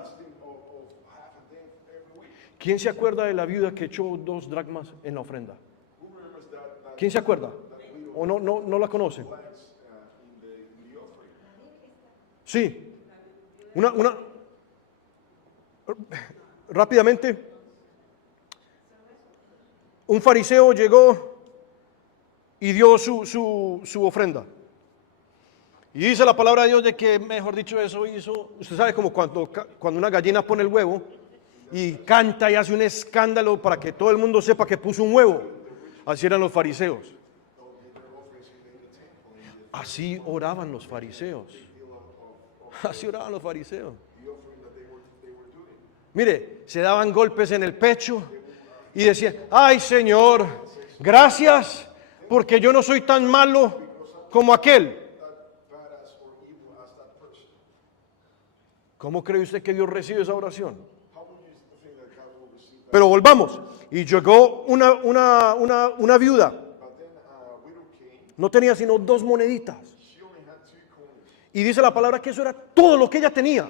¿Quién se acuerda de la viuda que echó 2 dracmas en la ofrenda? ¿Quién se acuerda? ¿O no la conocen? Sí. Rápidamente, un fariseo llegó y dio su ofrenda. Y dice la palabra de Dios de que, mejor dicho, eso hizo, usted sabe como cuando una gallina pone el huevo y canta y hace un escándalo para que todo el mundo sepa que puso un huevo. Así eran los fariseos. Así oraban los fariseos. Así oraban los fariseos. Mire, se daban golpes en el pecho y decían, ay Señor, gracias porque yo no soy tan malo como aquel. ¿Cómo cree usted que Dios recibe esa oración? Pero volvamos. Y llegó una viuda. No tenía sino 2 moneditas. Y dice la palabra que eso era todo lo que ella tenía.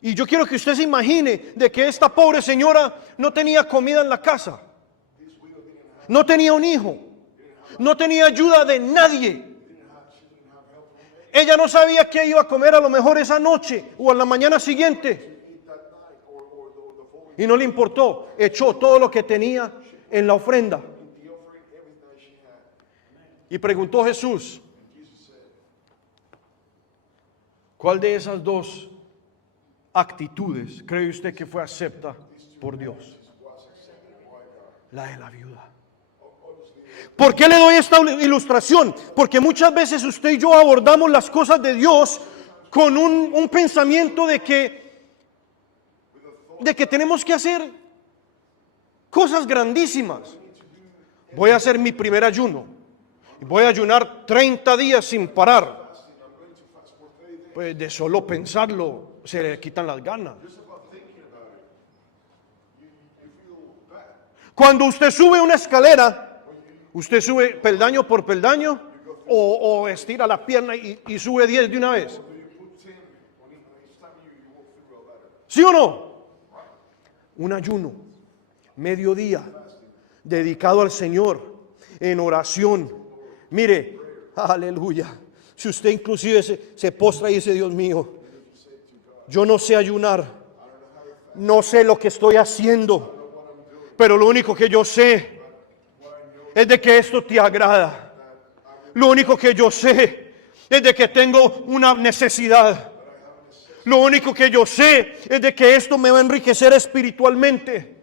Y yo quiero que usted se imagine de que esta pobre señora no tenía comida en la casa. No tenía un hijo. No tenía ayuda de nadie. Ella no sabía qué iba a comer a lo mejor esa noche o a la mañana siguiente. Y no le importó. Echó todo lo que tenía en la ofrenda. Y preguntó Jesús, ¿cuál de esas 2 actitudes cree usted que fue acepta por Dios? La de la viuda. ¿Por qué le doy esta ilustración? Porque muchas veces usted y yo abordamos las cosas de Dios con un pensamiento de que tenemos que hacer cosas grandísimas. Voy a hacer mi primer ayuno. Voy a ayunar 30 días sin parar. Pues de solo pensarlo se le quitan las ganas. Cuando usted sube una escalera, usted sube peldaño por peldaño o estira la pierna y sube 10 de una vez. ¿Sí o no? Un ayuno, mediodía, dedicado al Señor, en oración. Mire, aleluya. Si usted inclusive se postra y dice, Dios mío, yo no sé ayunar, no sé lo que estoy haciendo, pero lo único que yo sé es de que esto te agrada. Lo único que yo sé es de que tengo una necesidad. Lo único que yo sé es de que esto me va a enriquecer espiritualmente.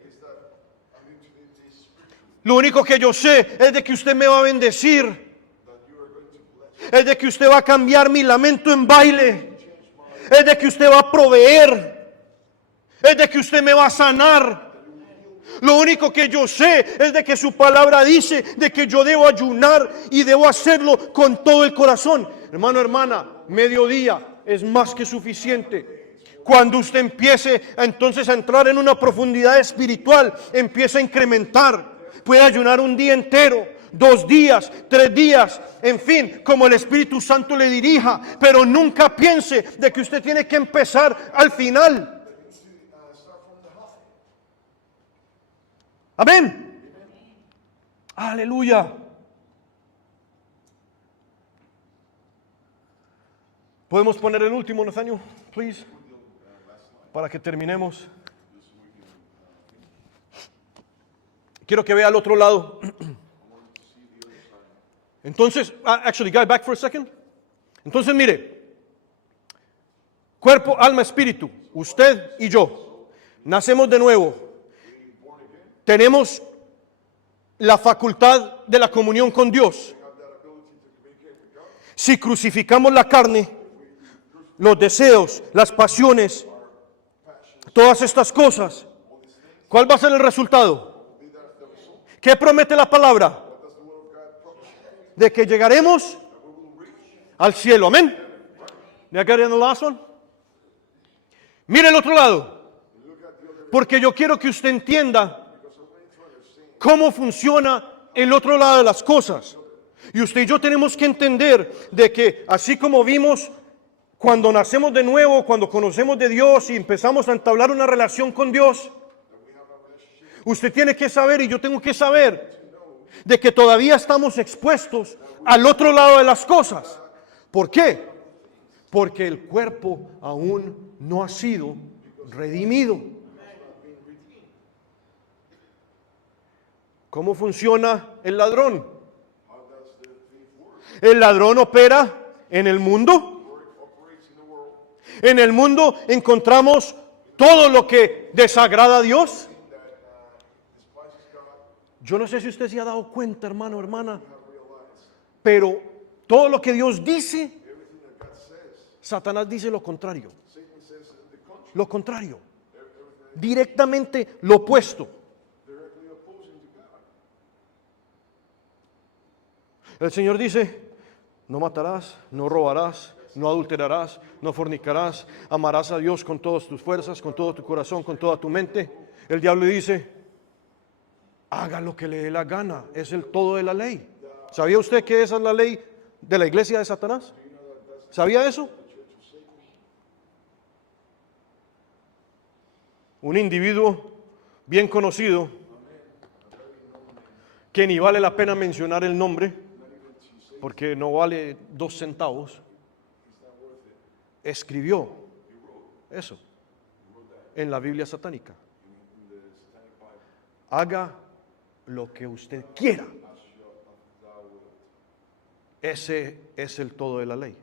Lo único que yo sé es de que usted me va a bendecir. Es de que usted va a cambiar mi lamento en baile. Es de que usted va a proveer. Es de que usted me va a sanar. Lo único que yo sé es de que su palabra dice de que yo debo ayunar y debo hacerlo con todo el corazón. Hermano, hermana, mediodía es más que suficiente. Cuando usted empiece entonces a entrar en una profundidad espiritual, empieza a incrementar. Puede ayunar un día entero, 2 días, 3 días, en fin, como el Espíritu Santo le dirija, pero nunca piense de que usted tiene que empezar al final. Amén. Aleluya. ¿Podemos poner el último, Nathaniel, please? Para que terminemos. Quiero que vea al otro lado. Entonces, actually, guys, back for a second. Entonces, mire, cuerpo, alma, espíritu, usted y yo, nacemos de nuevo. Tenemos la facultad de la comunión con Dios. Si crucificamos la carne, los deseos, las pasiones, todas estas cosas, ¿cuál va a ser el resultado? ¿Qué promete la palabra? De que llegaremos al cielo. Amén. ¿Ya quedaría en el last one? Mire el otro lado. Porque yo quiero que usted entienda cómo funciona el otro lado de las cosas. Y usted y yo tenemos que entender de que así como vimos cuando nacemos de nuevo, cuando conocemos de Dios y empezamos a entablar una relación con Dios, usted tiene que saber y yo tengo que saber de que todavía estamos expuestos al otro lado de las cosas. ¿Por qué? Porque el cuerpo aún no ha sido redimido. ¿Cómo funciona el ladrón? El ladrón opera en el mundo. En el mundo encontramos todo lo que desagrada a Dios. Yo no sé si usted se ha dado cuenta, hermano, hermana, pero todo lo que Dios dice, Satanás dice lo contrario. Lo contrario. Directamente lo opuesto. El Señor dice, no matarás, no robarás, no adulterarás, no fornicarás, amarás a Dios con todas tus fuerzas, con todo tu corazón, con toda tu mente. El diablo dice, haga lo que le dé la gana, es el todo de la ley. ¿Sabía usted que esa es la ley de la iglesia de Satanás? ¿Sabía eso? Un individuo bien conocido, que ni vale la pena mencionar el nombre, porque no vale 2 centavos, escribió eso en la Biblia satánica. Haga lo que usted quiera. Ese es el todo de la ley.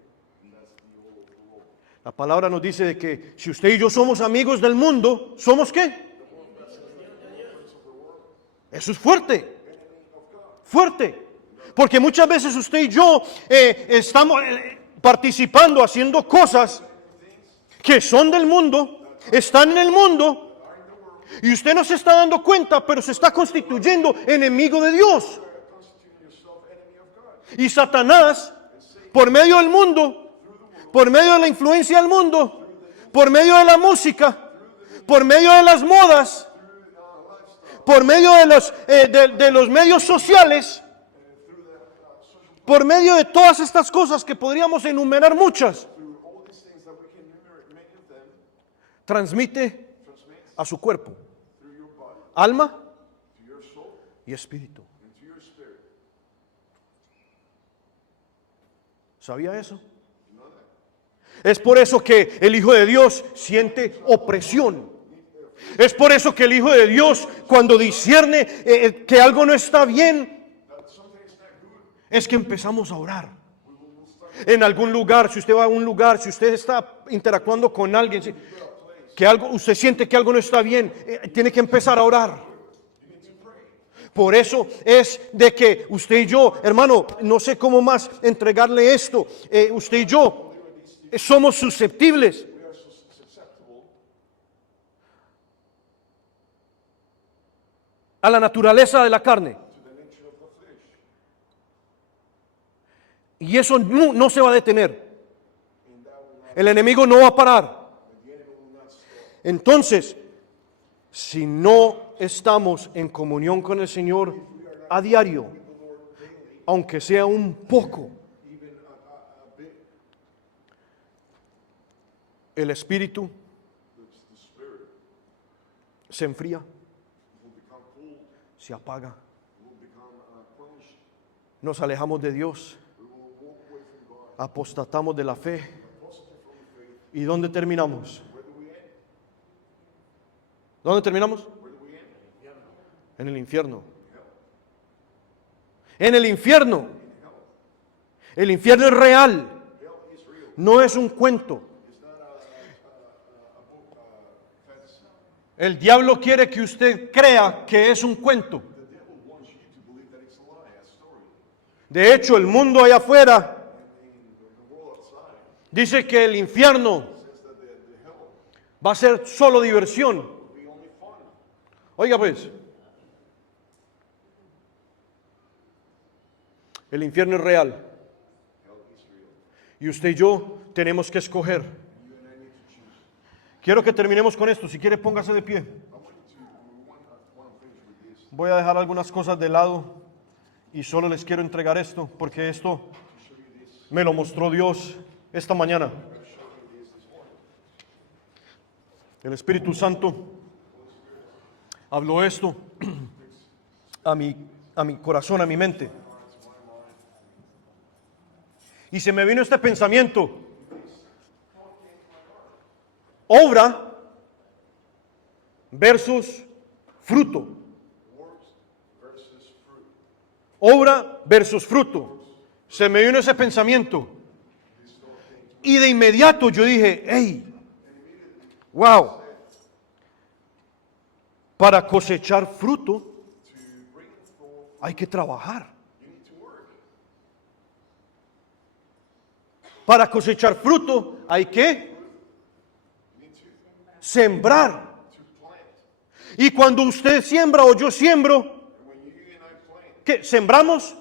La palabra nos dice de que si usted y yo somos amigos del mundo, ¿somos qué? Eso es fuerte. Fuerte. Porque muchas veces usted y yo estamos participando, haciendo cosas que son del mundo, están en el mundo, y usted no se está dando cuenta, pero se está constituyendo enemigo de Dios. Y Satanás, por medio del mundo, por medio de la influencia del mundo, por medio de la música, por medio de las modas, por medio de los medios sociales, por medio de todas estas cosas que podríamos enumerar muchas, transmite a su cuerpo, alma y espíritu. ¿Sabía eso? Es por eso que el Hijo de Dios siente opresión. Es por eso que el Hijo de Dios, cuando discierne que algo no está bien, es que empezamos a orar. En algún lugar, si usted va a un lugar, si usted está interactuando con alguien, que algo, usted siente que algo no está bien, tiene que empezar a orar. Por eso es de que usted y yo, hermano, no sé cómo más entregarle esto. Usted y yo somos susceptibles a la naturaleza de la carne. Y eso no se va a detener. El enemigo no va a parar. Entonces, si no estamos en comunión con el Señor a diario, aunque sea un poco, el espíritu se enfría, se apaga, nos alejamos de Dios, apostatamos de la fe. ¿Y dónde terminamos? ¿Dónde terminamos? En el infierno. En el infierno. El infierno es real. No es un cuento. El diablo quiere que usted crea que es un cuento. De hecho, el mundo allá afuera dice que el infierno va a ser solo diversión. Oiga pues, el infierno es real. Y usted y yo tenemos que escoger. Quiero que terminemos con esto. Si quiere, póngase de pie. Voy a dejar algunas cosas de lado y solo les quiero entregar esto, porque esto me lo mostró Dios esta mañana. El Espíritu Santo habló esto a mi corazón, a mi mente. Y se me vino este pensamiento: obra versus fruto. Obra versus fruto. Se me vino ese pensamiento. Y de inmediato yo dije, hey, wow. Para cosechar fruto hay que trabajar. Para cosechar fruto hay que sembrar. Y cuando usted siembra o yo siembro, ¿qué? ¿Sembramos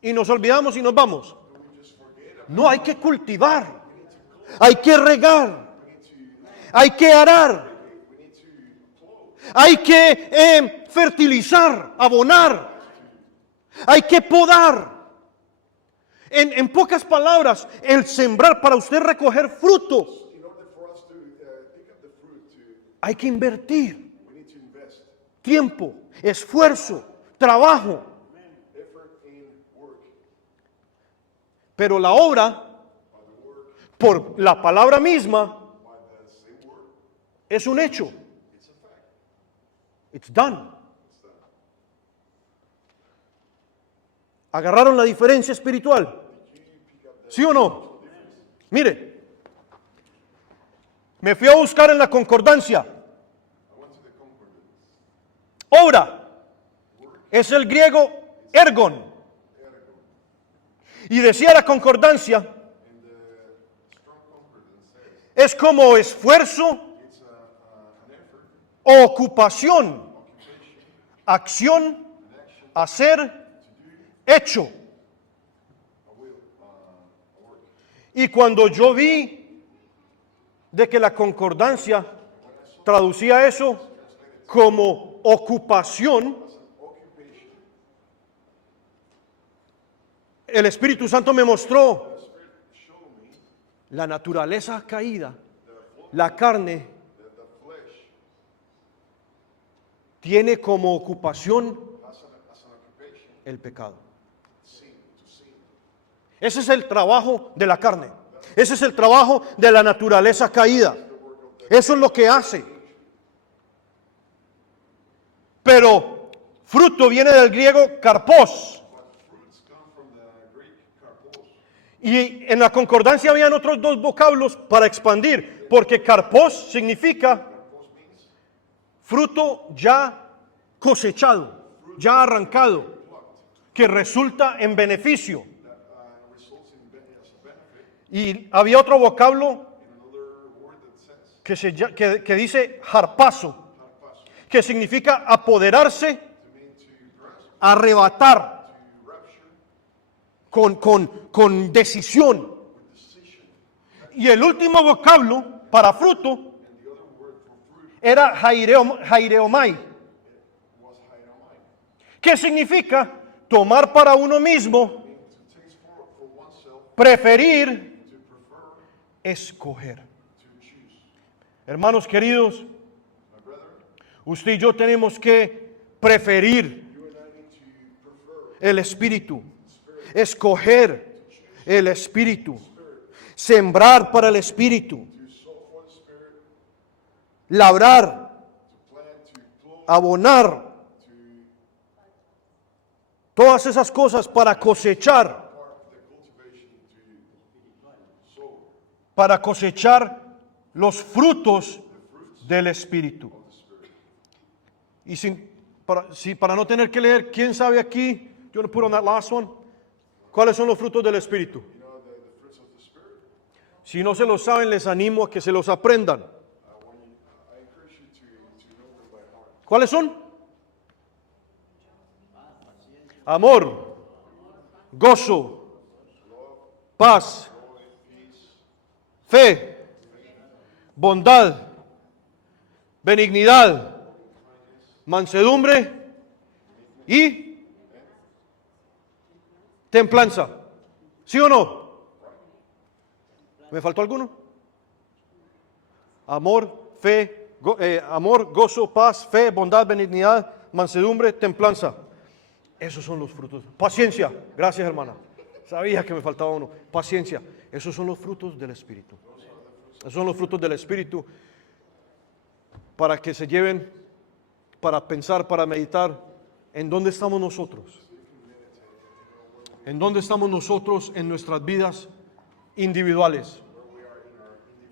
y nos olvidamos y nos vamos? No, hay que cultivar, hay que regar, hay que arar, hay que fertilizar, abonar, hay que podar. En pocas palabras, el sembrar, para usted recoger frutos, hay que invertir tiempo, esfuerzo, trabajo. Pero la obra, por la palabra misma, es un hecho. It's done. ¿Agarraron la diferencia espiritual? ¿Sí o no? Mire, Me fui a buscar en la concordancia. I went to the concordance. Obra es el griego ergon. Y decía la concordancia, And the strong concordance says es como esfuerzo, it's an effort, o ocupación, occupation, acción, an action, hacer, to do, hecho. a will, a work. Y cuando yo vi de que la concordancia traducía eso como ocupación, Occupation, el Espíritu Santo me mostró the Spirit showed me la naturaleza caída, la carne that the flesh tiene como ocupación as an occupation, el pecado. sin, to sin. Ese es el trabajo de la carne. Ese es el trabajo de la naturaleza caída. Eso es lo que hace. Pero fruto viene del griego karpos. But fruits come from the Greek karpos. Y en la concordancia habían otros dos vocablos para expandir, porque karpos significa Karpos means fruto ya cosechado, ya arrancado, que resulta en beneficio. that results in as a benefit. Y había otro vocablo And another word that says que dice harpazo, harpazo, que significa apoderarse, to mean to grasp, arrebatar, to rapture, con decisión. with decision. Y el último vocablo para fruto And the other word for fruit era jaireomai, was hainomai, que significa tomar para uno mismo, to taste for oneself, preferir, to prefer, escoger. to choose. Hermanos queridos, My brethren, usted y yo tenemos que preferir you and I need to prefer el Espíritu, escoger el Espíritu, sembrar para el Espíritu, to sow for the Spirit, labrar, to plant, to clothe, abonar, to todas esas cosas para cosechar, part the cultivation, to sow para cosechar los frutos del Espíritu. the Spirit. Y para no tener que leer, ¿quién sabe aquí? You want to put on that last one? ¿Cuáles son los frutos del Espíritu? You know, the fruits of the Spirit. Si no se los saben, les animo a que se los aprendan. I encourage you to know them by heart. ¿Cuáles son? Amor, gozo, paz, fe, bondad, benignidad, mansedumbre y templanza. ¿Sí o no? ¿Me faltó alguno? Amor, fe, amor, gozo, paz, fe, bondad, benignidad, mansedumbre, templanza. Esos son los frutos. Paciencia. Gracias, hermana. Sabía que me faltaba uno. Paciencia. Esos son los frutos del Espíritu. Esos son los frutos del Espíritu para que se lleven, para pensar, para meditar. ¿En dónde estamos nosotros? ¿En dónde estamos nosotros en nuestras vidas individuales?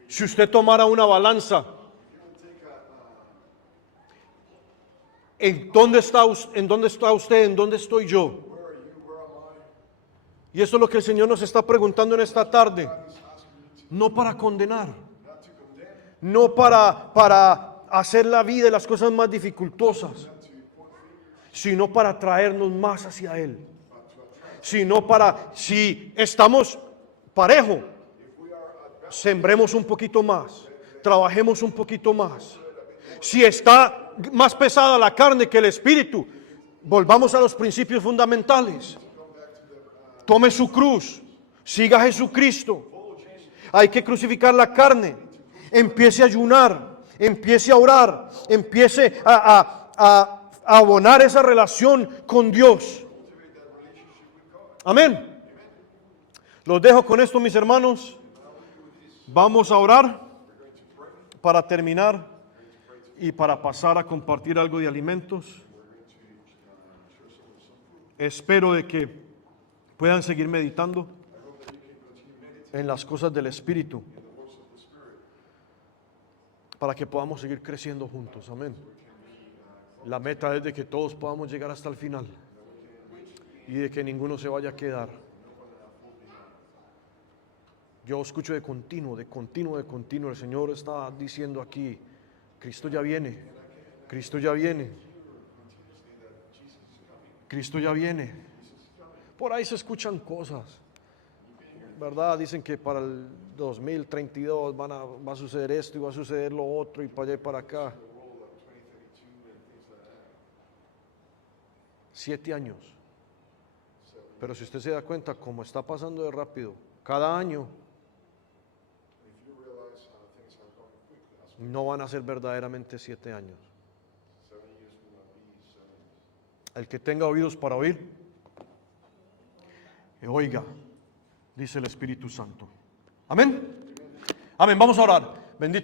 Si usted tomara una balanza, ¿en dónde está usted? ¿En dónde estoy yo? Y eso es lo que el Señor nos está preguntando en esta tarde. No para condenar, no para hacer la vida y las cosas más dificultosas, sino para traernos más hacia Él. Sino para, si estamos parejo, sembremos un poquito más, trabajemos un poquito más. Si está más pesada la carne que el espíritu, volvamos a los principios fundamentales. Tome su cruz, siga a Jesucristo. Hay que crucificar la carne. Empiece a ayunar, empiece a orar, empiece a abonar esa relación con Dios. Amén. Los dejo con esto, mis hermanos. Vamos a orar para terminar y para pasar a compartir algo de alimentos. Espero de que puedan seguir meditando en las cosas del Espíritu. para que podamos seguir creciendo juntos. Amén. La meta es de que todos podamos llegar hasta el final y de que ninguno se vaya a quedar. Yo escucho de continuo. El Señor está diciendo aquí, Cristo ya viene, Cristo ya viene, Cristo ya viene. Por ahí se escuchan cosas, ¿verdad? Dicen que para el 2032 va a suceder esto y va a suceder lo otro y para allá y para acá. 7 años. Pero si usted se da cuenta cómo está pasando de rápido, cada año If you realize how things are going quickly, as no van a ser verdaderamente 7 años. 7 years will not be 7 years. El que tenga oídos para oír, que oiga, dice el Espíritu Santo. Amén. Amén. Vamos a orar.